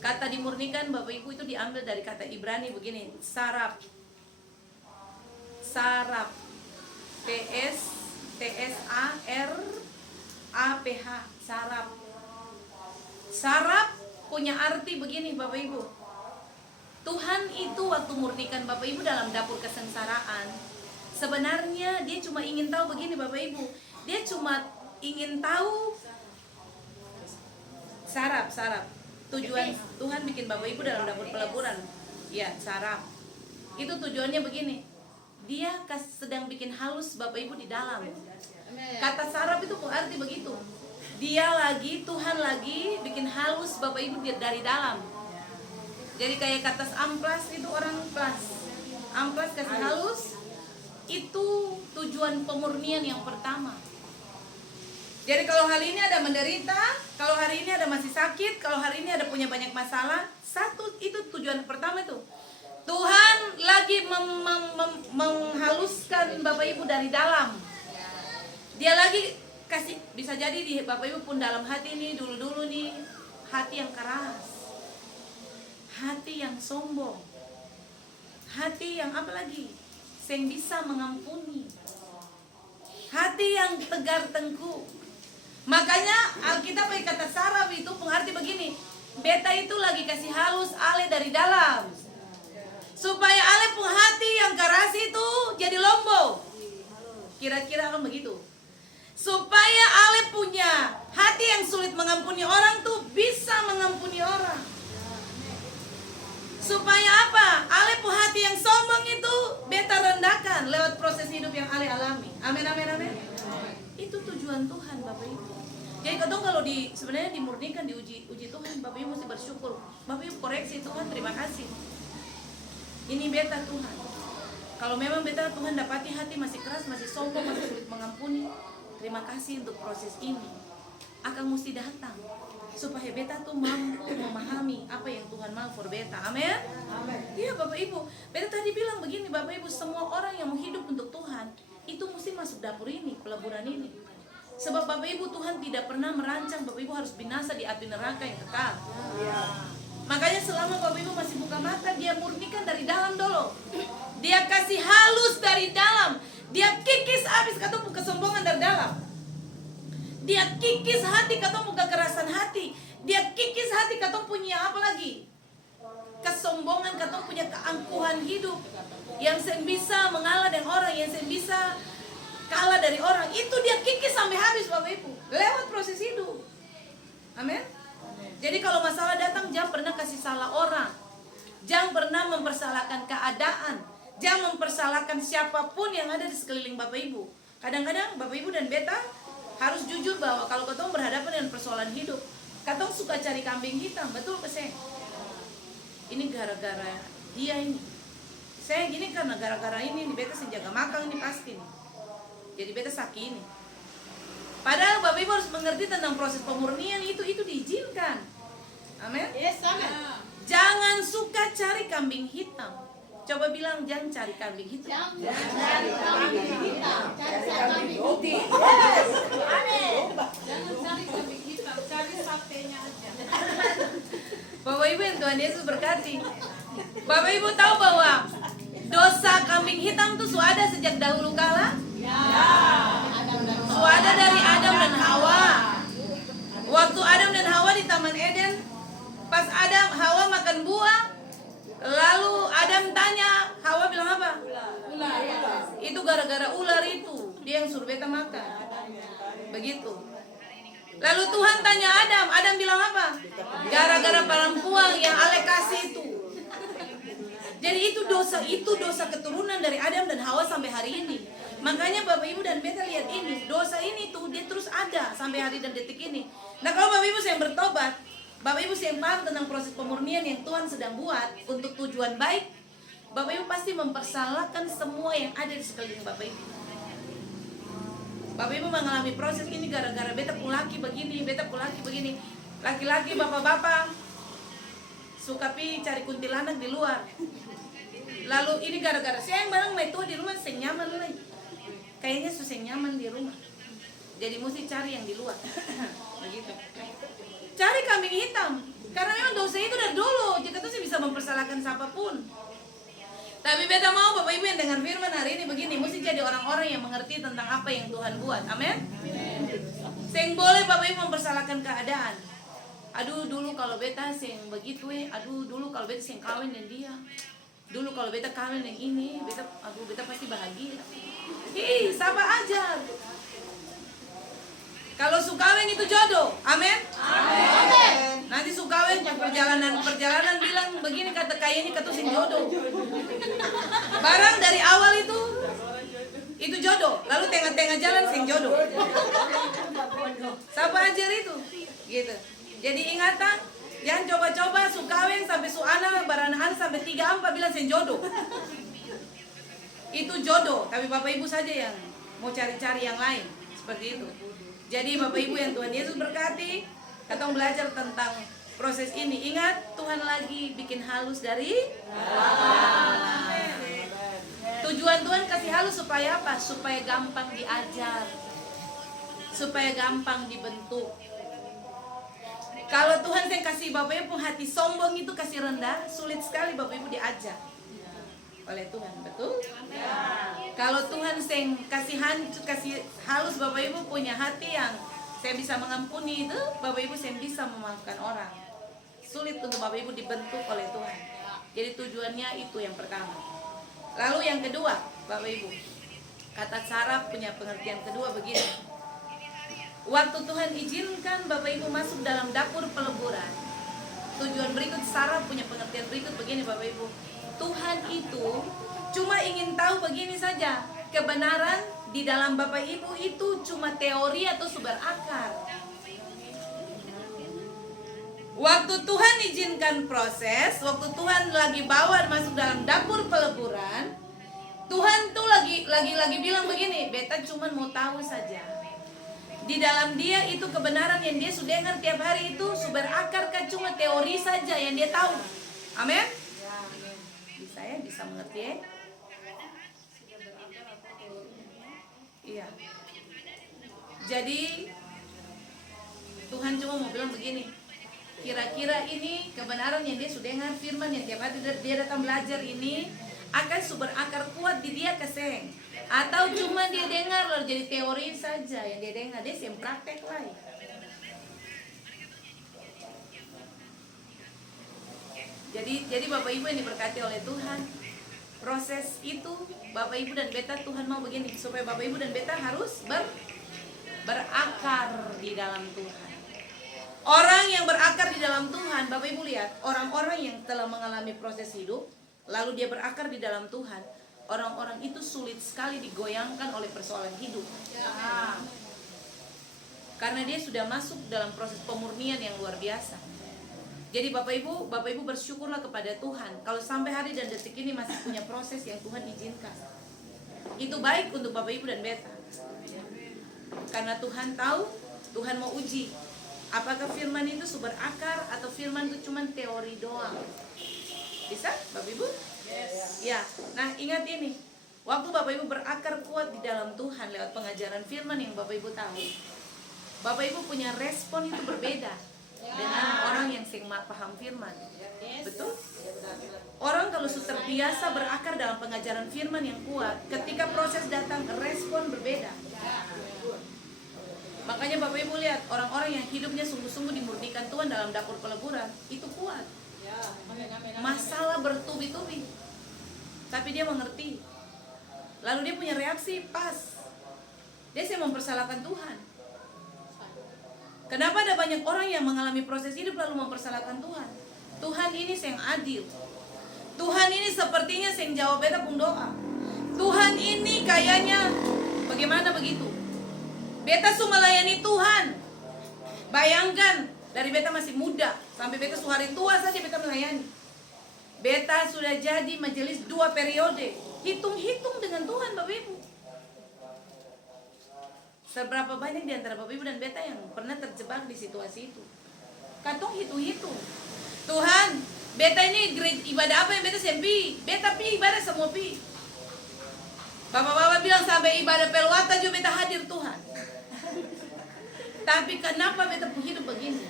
Kata dimurnikan Bapak Ibu itu diambil dari kata Ibrani begini, sarap. Sarap. T-S-A-R-A-P-H, sarap. Sarap punya arti begini Bapak Ibu. Tuhan itu waktu murnikan Bapak Ibu dalam dapur kesengsaraan, sebenarnya dia cuma ingin tahu begini Bapak Ibu. Dia cuma ingin tahu sarap. Tujuan Tuhan bikin Bapak Ibu dalam dapur peleburan, ya sarap. Itu tujuannya begini. Dia sedang bikin halus Bapak Ibu di dalam. Kata sarap itu berarti begitu. Tuhan lagi bikin halus Bapak Ibu dari dalam. Jadi kayak kata amplas itu orang plas. Amplas kasih halus. Itu tujuan pemurnian yang pertama. Jadi kalau hari ini ada menderita, kalau hari ini ada masih sakit, kalau hari ini ada punya banyak masalah, itu tujuan pertama itu. Tuhan lagi menghaluskan Bapak Ibu dari dalam. Dia lagi kasih, bisa jadi di Bapak Ibu pun dalam hati ini dulu nih hati yang keras, hati yang sombong, hati yang apa lagi? Yang bisa mengampuni, hati yang tegar tengkuk. Makanya Alkitab pakai kata saraf itu pengerti begini, beta itu lagi kasih halus ale dari dalam, supaya ale pun hati yang keras itu jadi lombo. Kira-kira kan begitu. Supaya ale punya hati yang sulit mengampuni orang tuh bisa mengampuni orang. Supaya apa? Ale pun hati yang sombong itu beta rendahkan lewat proses hidup yang ale alami. Amin, amin, amin. Itu tujuan Tuhan Bapak Ibu. Jadi kadang kalau sebenarnya dimurnikan, diuji Tuhan, Bapak Ibu mesti bersyukur. Bapak Ibu koreksi Tuhan, terima kasih. Ini beta Tuhan. Kalau memang beta Tuhan dapati hati masih keras, masih sombong, masih sulit mengampuni, terima kasih untuk proses ini. Akan mesti datang supaya beta tuh mampu memahami apa yang Tuhan mau for beta. Amin. Iya Bapak Ibu. Beta tadi bilang begini Bapak Ibu, semua orang yang mau hidup untuk Tuhan itu mesti masuk dapur ini, peleburan ini. Sebab Bapak Ibu, Tuhan tidak pernah merancang Bapak Ibu harus binasa di api neraka yang kekal. Makanya selama Bapak Ibu masih buka mata, dia murnikan dari dalam dulu. Dia kasih halus dari dalam. Dia kikis habis ketemu kesombongan dari dalam. Dia kikis hati ketemu kekerasan hati. Dia kikis hati ketemu punya apa lagi? Kesombongan, ketemu punya keangkuhan hidup. Yang sen bisa mengalah dengan orang, yang sen bisa kalah dari orang. Itu dia kikis sampai habis Bapak Ibu. Lewat proses hidup. Amin. Jadi kalau masalah datang, jangan pernah kasih salah orang. Jangan pernah mempersalahkan keadaan. Jangan mempersalahkan siapapun yang ada di sekeliling Bapak Ibu. Kadang-kadang Bapak Ibu dan beta harus jujur bahwa kalau ketong berhadapan dengan persoalan hidup, ketong suka cari kambing hitam, betul peseng? Ini gara-gara dia ini. Saya gini karena gara-gara ini, beta senjaga makan ini pasti nih. Jadi beta sakit ini. Padahal Bapak Ibu harus mengerti tentang proses pemurnian itu diizinkan. Amin. Yes, amin. Jangan suka cari kambing hitam. Coba bilang jangan cari kambing hitam. Jangan cari kambing hitam, cari kambing putih. Amin. Jangan cari kambing hitam, cari satenya aja. Bapak Ibu yang Tuhan Yesus berkati. Bapak Ibu tahu bahwa dosa kambing hitam itu sudah ada sejak dahulu Eden, pas Hawa makan buah, lalu Adam tanya, Hawa bilang apa? Ular. Itu gara-gara ular itu, dia yang suruh beta makan. Begitu. Lalu Tuhan tanya Adam bilang apa? Gara-gara perempuan yang Ale kasih itu. Jadi itu dosa keturunan dari Adam dan Hawa sampai hari ini. Makanya Bapak Ibu dan beta lihat ini, dosa ini tuh dia terus ada sampai hari dan detik ini. Nah kalau Bapak Ibu yang bertobat, Bapak Ibu yang paham tentang proses pemurnian yang Tuhan sedang buat untuk tujuan baik, Bapak Ibu pasti mempersalahkan semua yang ada di sekeliling Bapak Ibu. Bapak Ibu mengalami proses ini gara-gara beta pulaki begini, beta pulaki begini. Laki-laki bapak-bapak suka pi cari kuntilanak di luar. Lalu ini gara-gara saya yang barang metua di rumah saya nyaman lagi. Kayaknya susah nyaman di rumah. Jadi mesti cari yang di luar. Begitu. Cari kambing hitam. Karena memang dosa itu dari dulu. Jika itu sih bisa mempersalahkan siapapun. Tapi beta mau Bapak Ibu yang dengar firman hari ini begini, mesti jadi orang-orang yang mengerti tentang apa yang Tuhan buat. Amin. Sing boleh Bapak Ibu mempersalahkan keadaan. Aduh dulu kalau beta sing begitu aduh dulu kalau beta sing kawin dengan dia. Dulu kalau beta kawin yang ini, beta pasti bahagia. Ih, sabar aja. Kalau sukawin itu jodoh, amin. Amin. Nanti sukawin perjalanan bilang begini kata kayak ini kata sing jodoh. Barang dari awal itu jodoh, lalu tengah-tengah jalan sing jodoh. Siapa ajar itu, gitu. Jadi ingatan, jangan coba-coba sukawin sampai suana baranan sampai 3-4 bilang sing jodoh. Itu jodoh, tapi Bapak Ibu saja yang mau cari-cari yang lain seperti itu. Jadi Bapak Ibu yang Tuhan Yesus berkati, kita belajar tentang proses ini. Ingat, Tuhan lagi bikin halus dari tujuan Tuhan kasih halus supaya apa? Supaya gampang diajar, supaya gampang dibentuk. Kalau Tuhan yang kasih Bapak Ibu hati sombong itu kasih rendah, sulit sekali Bapak Ibu diajar oleh Tuhan, betul? Ya. Kalau Tuhan yang kasih halus Bapak Ibu punya hati yang saya bisa mengampuni itu, Bapak Ibu yang bisa memaafkan orang. Sulit untuk Bapak Ibu dibentuk oleh Tuhan. Jadi tujuannya itu yang pertama. Lalu yang kedua, Bapak Ibu, kata Sarah punya pengertian kedua begini. Waktu Tuhan izinkan Bapak Ibu masuk dalam dapur peleburan, tujuan berikut Sarah punya pengertian berikut begini Bapak Ibu. Tuhan itu cuma ingin tahu begini saja, kebenaran di dalam Bapak Ibu itu cuma teori atau sumber akar. Waktu Tuhan izinkan proses, waktu Tuhan lagi bawa masuk dalam dapur peleburan, Tuhan tuh lagi bilang begini, beta cuma mau tahu saja. Di dalam dia itu kebenaran yang dia sudah dengar tiap hari itu sumber akar kan cuma teori saja yang dia tahu. Amin. Saya bisa mengerti ya? Iya. Jadi Tuhan cuma mau bilang begini, kira-kira ini kebenaran yang dia sudah dengar, firman yang tiap hari dia datang belajar ini akan sumber akar kuat di dia keseng, atau cuma dia dengar lalu jadi teori saja yang dia dengar, dia sem praktek lah. Jadi Bapak Ibu yang diberkati oleh Tuhan, proses itu Bapak Ibu dan beta Tuhan mau begini, supaya Bapak Ibu dan beta harus berakar di dalam Tuhan. Orang yang berakar di dalam Tuhan, Bapak Ibu lihat, orang-orang yang telah mengalami proses hidup, lalu dia berakar di dalam Tuhan, orang-orang itu sulit sekali digoyangkan oleh persoalan hidup. Karena dia sudah masuk dalam proses pemurnian yang luar biasa. Jadi Bapak Ibu bersyukurlah kepada Tuhan kalau sampai hari dan detik ini masih punya proses yang Tuhan izinkan. Itu baik untuk Bapak Ibu dan beta. Karena Tuhan tahu, Tuhan mau uji apakah firman itu sumber akar atau firman itu cuma teori doang. Bisa Bapak Ibu? Yes. Ya. Nah, ingat ini. Waktu Bapak Ibu berakar kuat di dalam Tuhan lewat pengajaran firman yang Bapak Ibu tahu, Bapak Ibu punya respon itu berbeda dengan orang yang paham firman. Betul? Orang kalau sudah terbiasa berakar dalam pengajaran firman yang kuat, ketika proses datang respon berbeda. Makanya Bapak Ibu lihat orang-orang yang hidupnya sungguh-sungguh dimurnikan Tuhan dalam dapur peleburan itu kuat. Masalah bertubi-tubi, tapi dia mengerti. Lalu dia punya reaksi pas. Dia mempersalahkan Tuhan. Kenapa ada banyak orang yang mengalami proses hidup lalu mempersalahkan Tuhan? Tuhan ini yang adil. Tuhan ini sepertinya yang jawab beta pun doa. Tuhan ini kayaknya bagaimana begitu? Beta sudah melayani Tuhan. Bayangkan dari beta masih muda sampai beta hari tua saja beta melayani. Beta sudah jadi majelis 2 periode. Hitung-hitung dengan Tuhan Bapak Ibu. Seberapa banyak di antara Bapak Ibu dan beta yang pernah terjebak di situasi itu? Katong hitung-hitung. Tuhan, beta ini ibadah apa yang beta sempi? Beta pi ibadah semua pi. Bapak-bapak bilang sampai ibadah pelwata juga beta hadir Tuhan. Tapi kenapa beta hidup begini?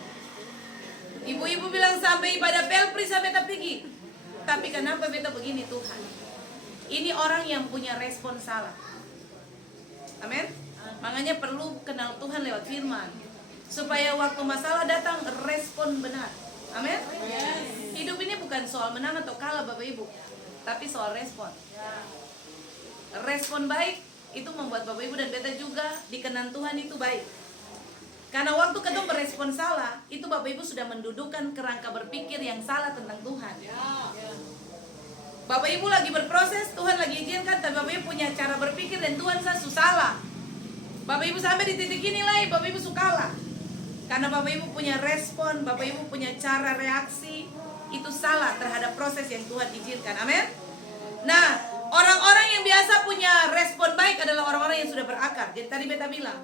Ibu-ibu bilang sampai ibadah pelpri sampai beta pergi. Tapi kenapa beta begini Tuhan? Ini orang yang punya respon salah. Amin. Makanya perlu kenal Tuhan lewat firman. Supaya waktu masalah datang respon benar. Amin. Hidup ini bukan soal menang atau kalah Bapak Ibu, tapi soal respon. Respon baik itu membuat Bapak Ibu dan beta juga dikenan Tuhan itu baik. Karena waktu kita berespon salah, itu Bapak Ibu sudah mendudukkan kerangka berpikir yang salah tentang Tuhan. Bapak Ibu lagi berproses, Tuhan lagi izinkan, tapi Bapak Ibu punya cara berpikir dan Tuhan salah. Bapak Ibu sampai di titik ini lah, Bapak Ibu sukalah. Karena Bapak Ibu punya respon, Bapak Ibu punya cara reaksi, itu salah terhadap proses yang Tuhan izinkan. Amin. Nah, orang-orang yang biasa punya respon baik adalah orang-orang yang sudah berakar. Jadi tadi beta bilang,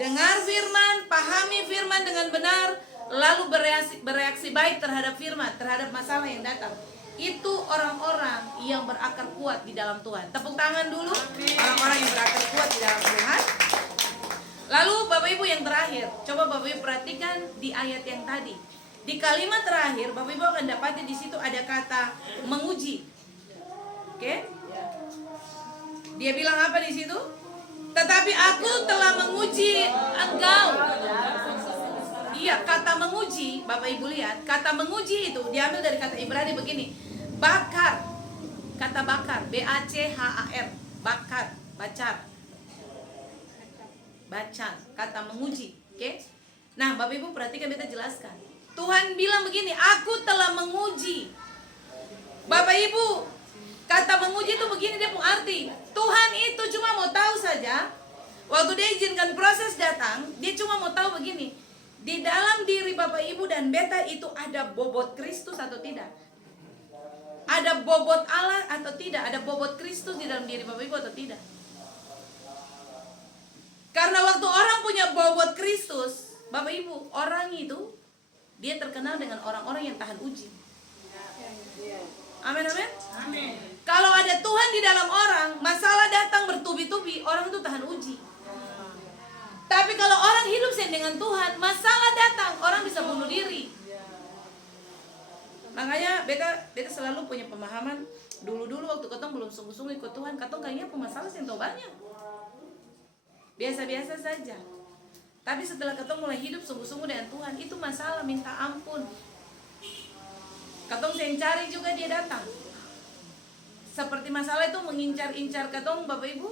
dengar firman, pahami firman dengan benar, lalu bereaksi baik terhadap firman, terhadap masalah yang datang. Itu orang-orang yang berakar kuat di dalam Tuhan. Tepuk tangan dulu orang-orang yang berakar kuat di dalam Tuhan. Lalu Bapak Ibu yang terakhir, coba Bapak Ibu perhatikan di ayat yang tadi. Di kalimat terakhir Bapak Ibu akan dapati di situ ada kata menguji. Oke? Dia bilang apa di situ? Tetapi aku telah menguji engkau. Iya, kata menguji, Bapak Ibu lihat, kata menguji itu diambil dari kata Ibrani begini. Bakar. Kata bakar, B-A-C-H-A-R. Bakar, bacar. Baca, kata menguji. Oke? Nah, Bapak Ibu perhatikan, beta jelaskan. Tuhan bilang begini, aku telah menguji. Bapak Ibu, kata menguji itu begini dia punya arti. Tuhan itu cuma mau tahu saja. Waktu dia izinkan proses datang, dia cuma mau tahu begini. Di dalam diri Bapak Ibu dan beta itu ada bobot Kristus atau tidak? Ada bobot Allah atau tidak? Ada bobot Kristus di dalam diri Bapak Ibu atau tidak? Karena waktu orang punya bobot Kristus, Bapak Ibu, orang itu dia terkenal dengan orang-orang yang tahan uji. Amin, amin. Amin. Kalau ada Tuhan di dalam orang, masalah datang bertubi-tubi, orang itu tahan uji. Tapi kalau orang hidup dengan Tuhan, masalah datang, orang bisa bunuh diri. Makanya beta selalu punya pemahaman. Dulu-dulu waktu ketong belum sungguh-sungguh ikut Tuhan, ketong kayaknya pemasalah yang tahu banyak. Biasa-biasa saja. Tapi setelah ketong mulai hidup sungguh-sungguh dengan Tuhan, itu masalah minta ampun. Ketong yang cari juga dia datang. Seperti masalah itu mengincar-incar ketong Bapak Ibu.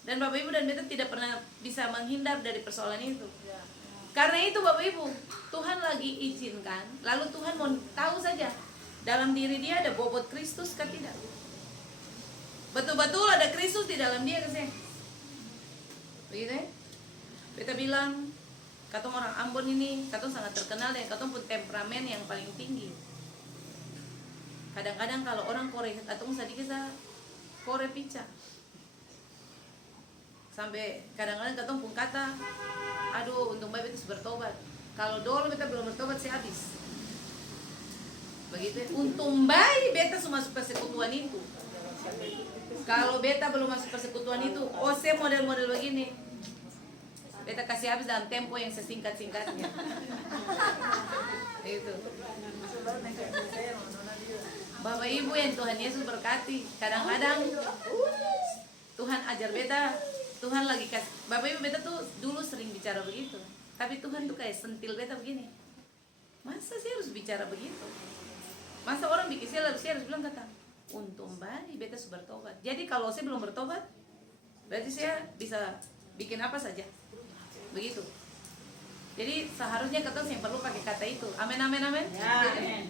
Dan Bapak Ibu dan beta tidak pernah bisa menghindar dari persoalan itu. Karena itu Bapak Ibu, Tuhan lagi izinkan, lalu Tuhan mau tahu saja dalam diri dia ada bobot Kristus kan tidak? Betul-betul ada Kristus di dalam dia kan? Begitu ya? Beta bilang, katong orang Ambon ini, katong sangat terkenal dan katong pun temperamen yang paling tinggi. Kadang-kadang kalau orang korek, katong sedikit korek pica. Sampai kadang-kadang katong pun kata, aduh untung baik beta bertobat. Kalau dulu beta belum bertobat saya habis. Begitu ya? Untung baik beta masuk persekutuan itu. Kalau beta belum masuk persekutuan itu, saya model-model begini. Beta kasih habis dalam tempo yang sesingkat-singkatnya. Itu. Bapak Ibu yang Tuhan Yesus berkati, kadang-kadang Tuhan ajar beta Tuhan lagi kasih. Bapak Ibu beta tuh dulu sering bicara begitu. Tapi Tuhan tuh kayak sentil beta begini. Masa sih harus bicara begitu? Masa orang bikin saya harus bilang kata, untung baik beta sudah bertobat. Jadi kalau saya belum bertobat, berarti saya bisa bikin apa saja. Begitu. Jadi seharusnya kita yang perlu pakai kata itu. Amin, amin, amin. Ya, amin.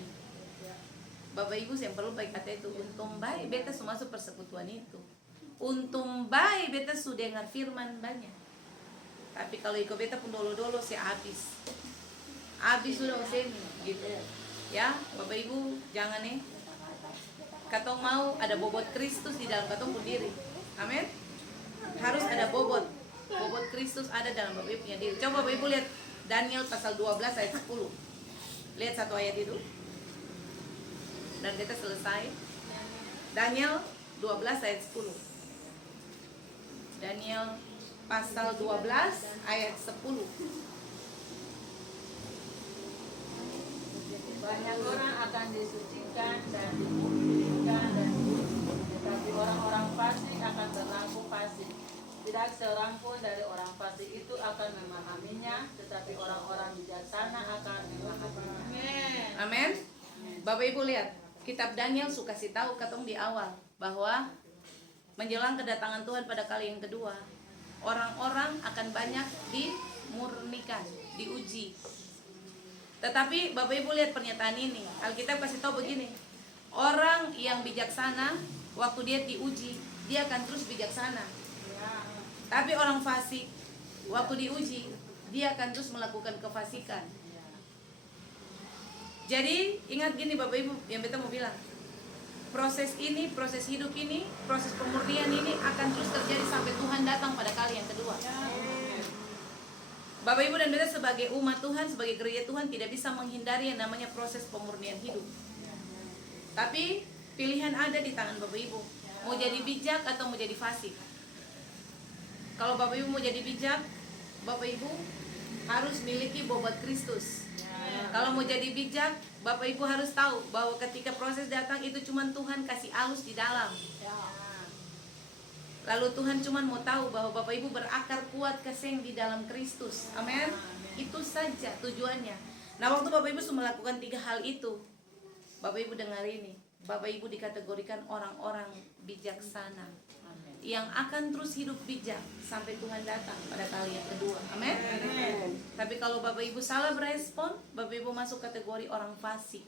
Bapak Ibu yang perlu pakai kata itu. Untung baik beta sudah masuk persekutuan itu. Untung baik beta sudah dengar firman banyak. Tapi kalau ikut beta pun dolo-dolo saya habis. Habis sudah sini gitu. Ya, Bapak Ibu jangan nih. Katong mau ada bobot Kristus di dalam katong pun diri. Amin. Harus ada bobot. Bobot Kristus ada dalam Bapak Ibu punya diri. Coba Bapak Ibu lihat Daniel pasal 12 ayat 10. Lihat satu ayat itu. Dan kita selesai. Daniel 12 ayat 10. Daniel pasal 12 ayat 10. Banyak orang akan disucikan dan dipulihkan dan diuji, tetapi orang-orang fasik akan berlaku fasik. Tidak seorang pun dari orang fasik itu akan memahaminya, tetapi orang-orang bijaksana akan memahaminya. Amin. Bapak Ibu lihat, kitab Daniel suka kasih tahu katong di awal bahwa menjelang kedatangan Tuhan pada kali yang kedua, orang-orang akan banyak dimurnikan, diuji. Tetapi Bapak Ibu lihat pernyataan ini. Alkitab kasih tahu begini. Orang yang bijaksana waktu dia diuji, dia akan terus bijaksana. Tapi orang fasik waktu diuji, dia akan terus melakukan kefasikan. Jadi ingat gini Bapak Ibu yang beta mau bilang. Proses ini, proses hidup ini, proses pemurnian ini akan terus terjadi sampai Tuhan datang pada kali yang kedua. Bapak Ibu dan beta sebagai umat Tuhan, sebagai gereja Tuhan tidak bisa menghindari yang namanya proses pemurnian hidup. Tapi pilihan ada di tangan Bapak Ibu. Mau jadi bijak atau mau jadi fasik. Kalau Bapak Ibu mau jadi bijak, Bapak Ibu harus miliki bobot Kristus. Kalau mau jadi bijak, Bapak Ibu harus tahu bahwa ketika proses datang itu cuma Tuhan kasih alus di dalam. Lalu Tuhan cuma mau tahu bahwa Bapak Ibu berakar kuat keseng di dalam Kristus. Amin. Itu saja tujuannya. Nah, waktu Bapak Ibu sudah melakukan 3 hal itu, Bapak Ibu dengar ini. Bapak Ibu dikategorikan orang-orang bijaksana yang akan terus hidup bijak sampai Tuhan datang pada kali yang kedua. Amin. Tapi kalau Bapak Ibu salah berespon, Bapak Ibu masuk kategori orang fasik.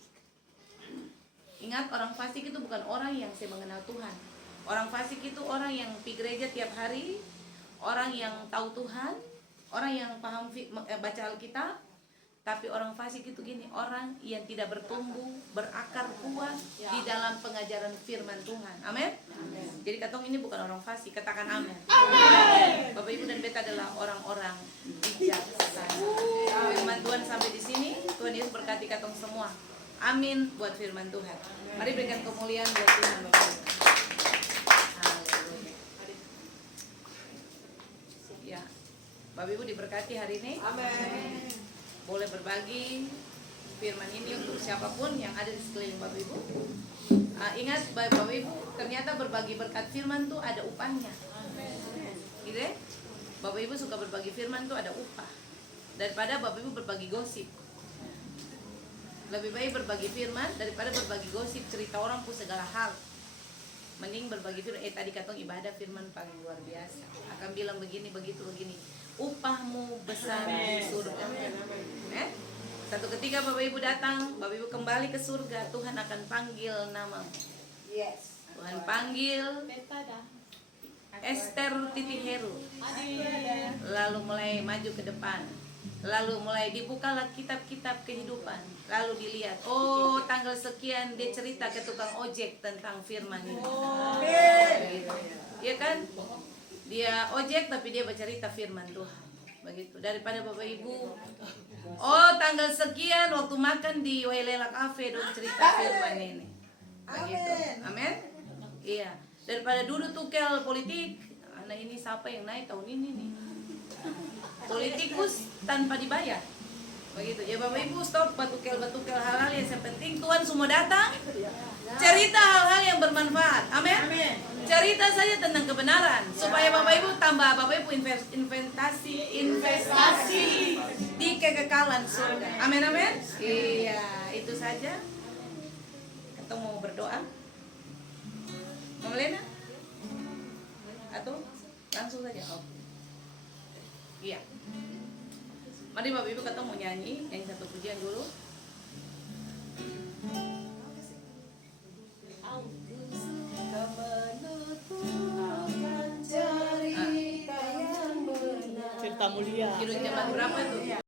Ingat, orang fasik itu bukan orang yang saya mengenal Tuhan. Orang fasik itu orang yang pergi gereja tiap hari, orang yang tahu Tuhan, orang yang paham baca Alkitab. Tapi orang fasik itu gini, orang yang tidak bertumbuh, berakar kuat di dalam pengajaran firman Tuhan. Amin. Jadi katong ini bukan orang fasik, katakan amin. Bapak Ibu dan beta adalah orang-orang bijaksana. Firman Tuhan sampai di sini. Tuhan Yesus berkati katong semua. Amin buat firman Tuhan. Mari berikan kemuliaan buat Tuhan Bapak Ibu. Ya, Bapak Ibu diberkati hari ini. Amin. Boleh berbagi firman ini untuk siapapun yang ada di sekeliling Bapak Ibu. Ingat Bapak Ibu, ternyata berbagi berkat firman tuh ada upahnya. Gitu ya? Bapak Ibu suka berbagi firman tuh ada upah. Daripada Bapak Ibu berbagi gosip. Lebih baik berbagi firman daripada berbagi gosip, cerita orang pun segala hal. Mending berbagi firman. Tadi katong ibadah firman paling luar biasa. Akan bilang begini, begitu, begini. Upahmu besar di surga. Satu ketika Bapak Ibu datang, Bapak Ibu kembali ke surga, Tuhan akan panggil namamu. Yes. Tuhan panggil Esther Titi Heru. Lalu mulai maju ke depan. Lalu mulai dibukalah kitab-kitab kehidupan. Lalu dilihat, oh tanggal sekian dia cerita ke tukang ojek tentang firman ini. Begitu. Iya kan? Dia ojek tapi dia bercerita firman Tuhan. Begitu. Daripada Bapak Ibu, oh tanggal sekian waktu makan di Wailela Cafe dong cerita firman ini. Begitu. Amin. Iya. Daripada duduk tukel politik, anak ini siapa yang naik tahun ini nih? Politikus tanpa dibayar. Begitu. Ya Bapak Ibu stop batukel hal-hal yang penting Tuhan semua datang. Cerita hal-hal yang bermanfaat. Amin. Cerita saja tentang kebenaran supaya Bapak Ibu tambah Bapak Ibu investasi di kekekalan surga. Amin amin. Iya, itu saja. Atau mau berdoa? Mama Lena? Atau langsung saja? Oh. Iya. Mari Bapak Ibu kita mau nyanyi satu pujian dulu. Cerita mulia. Hidup zaman berapa tuh?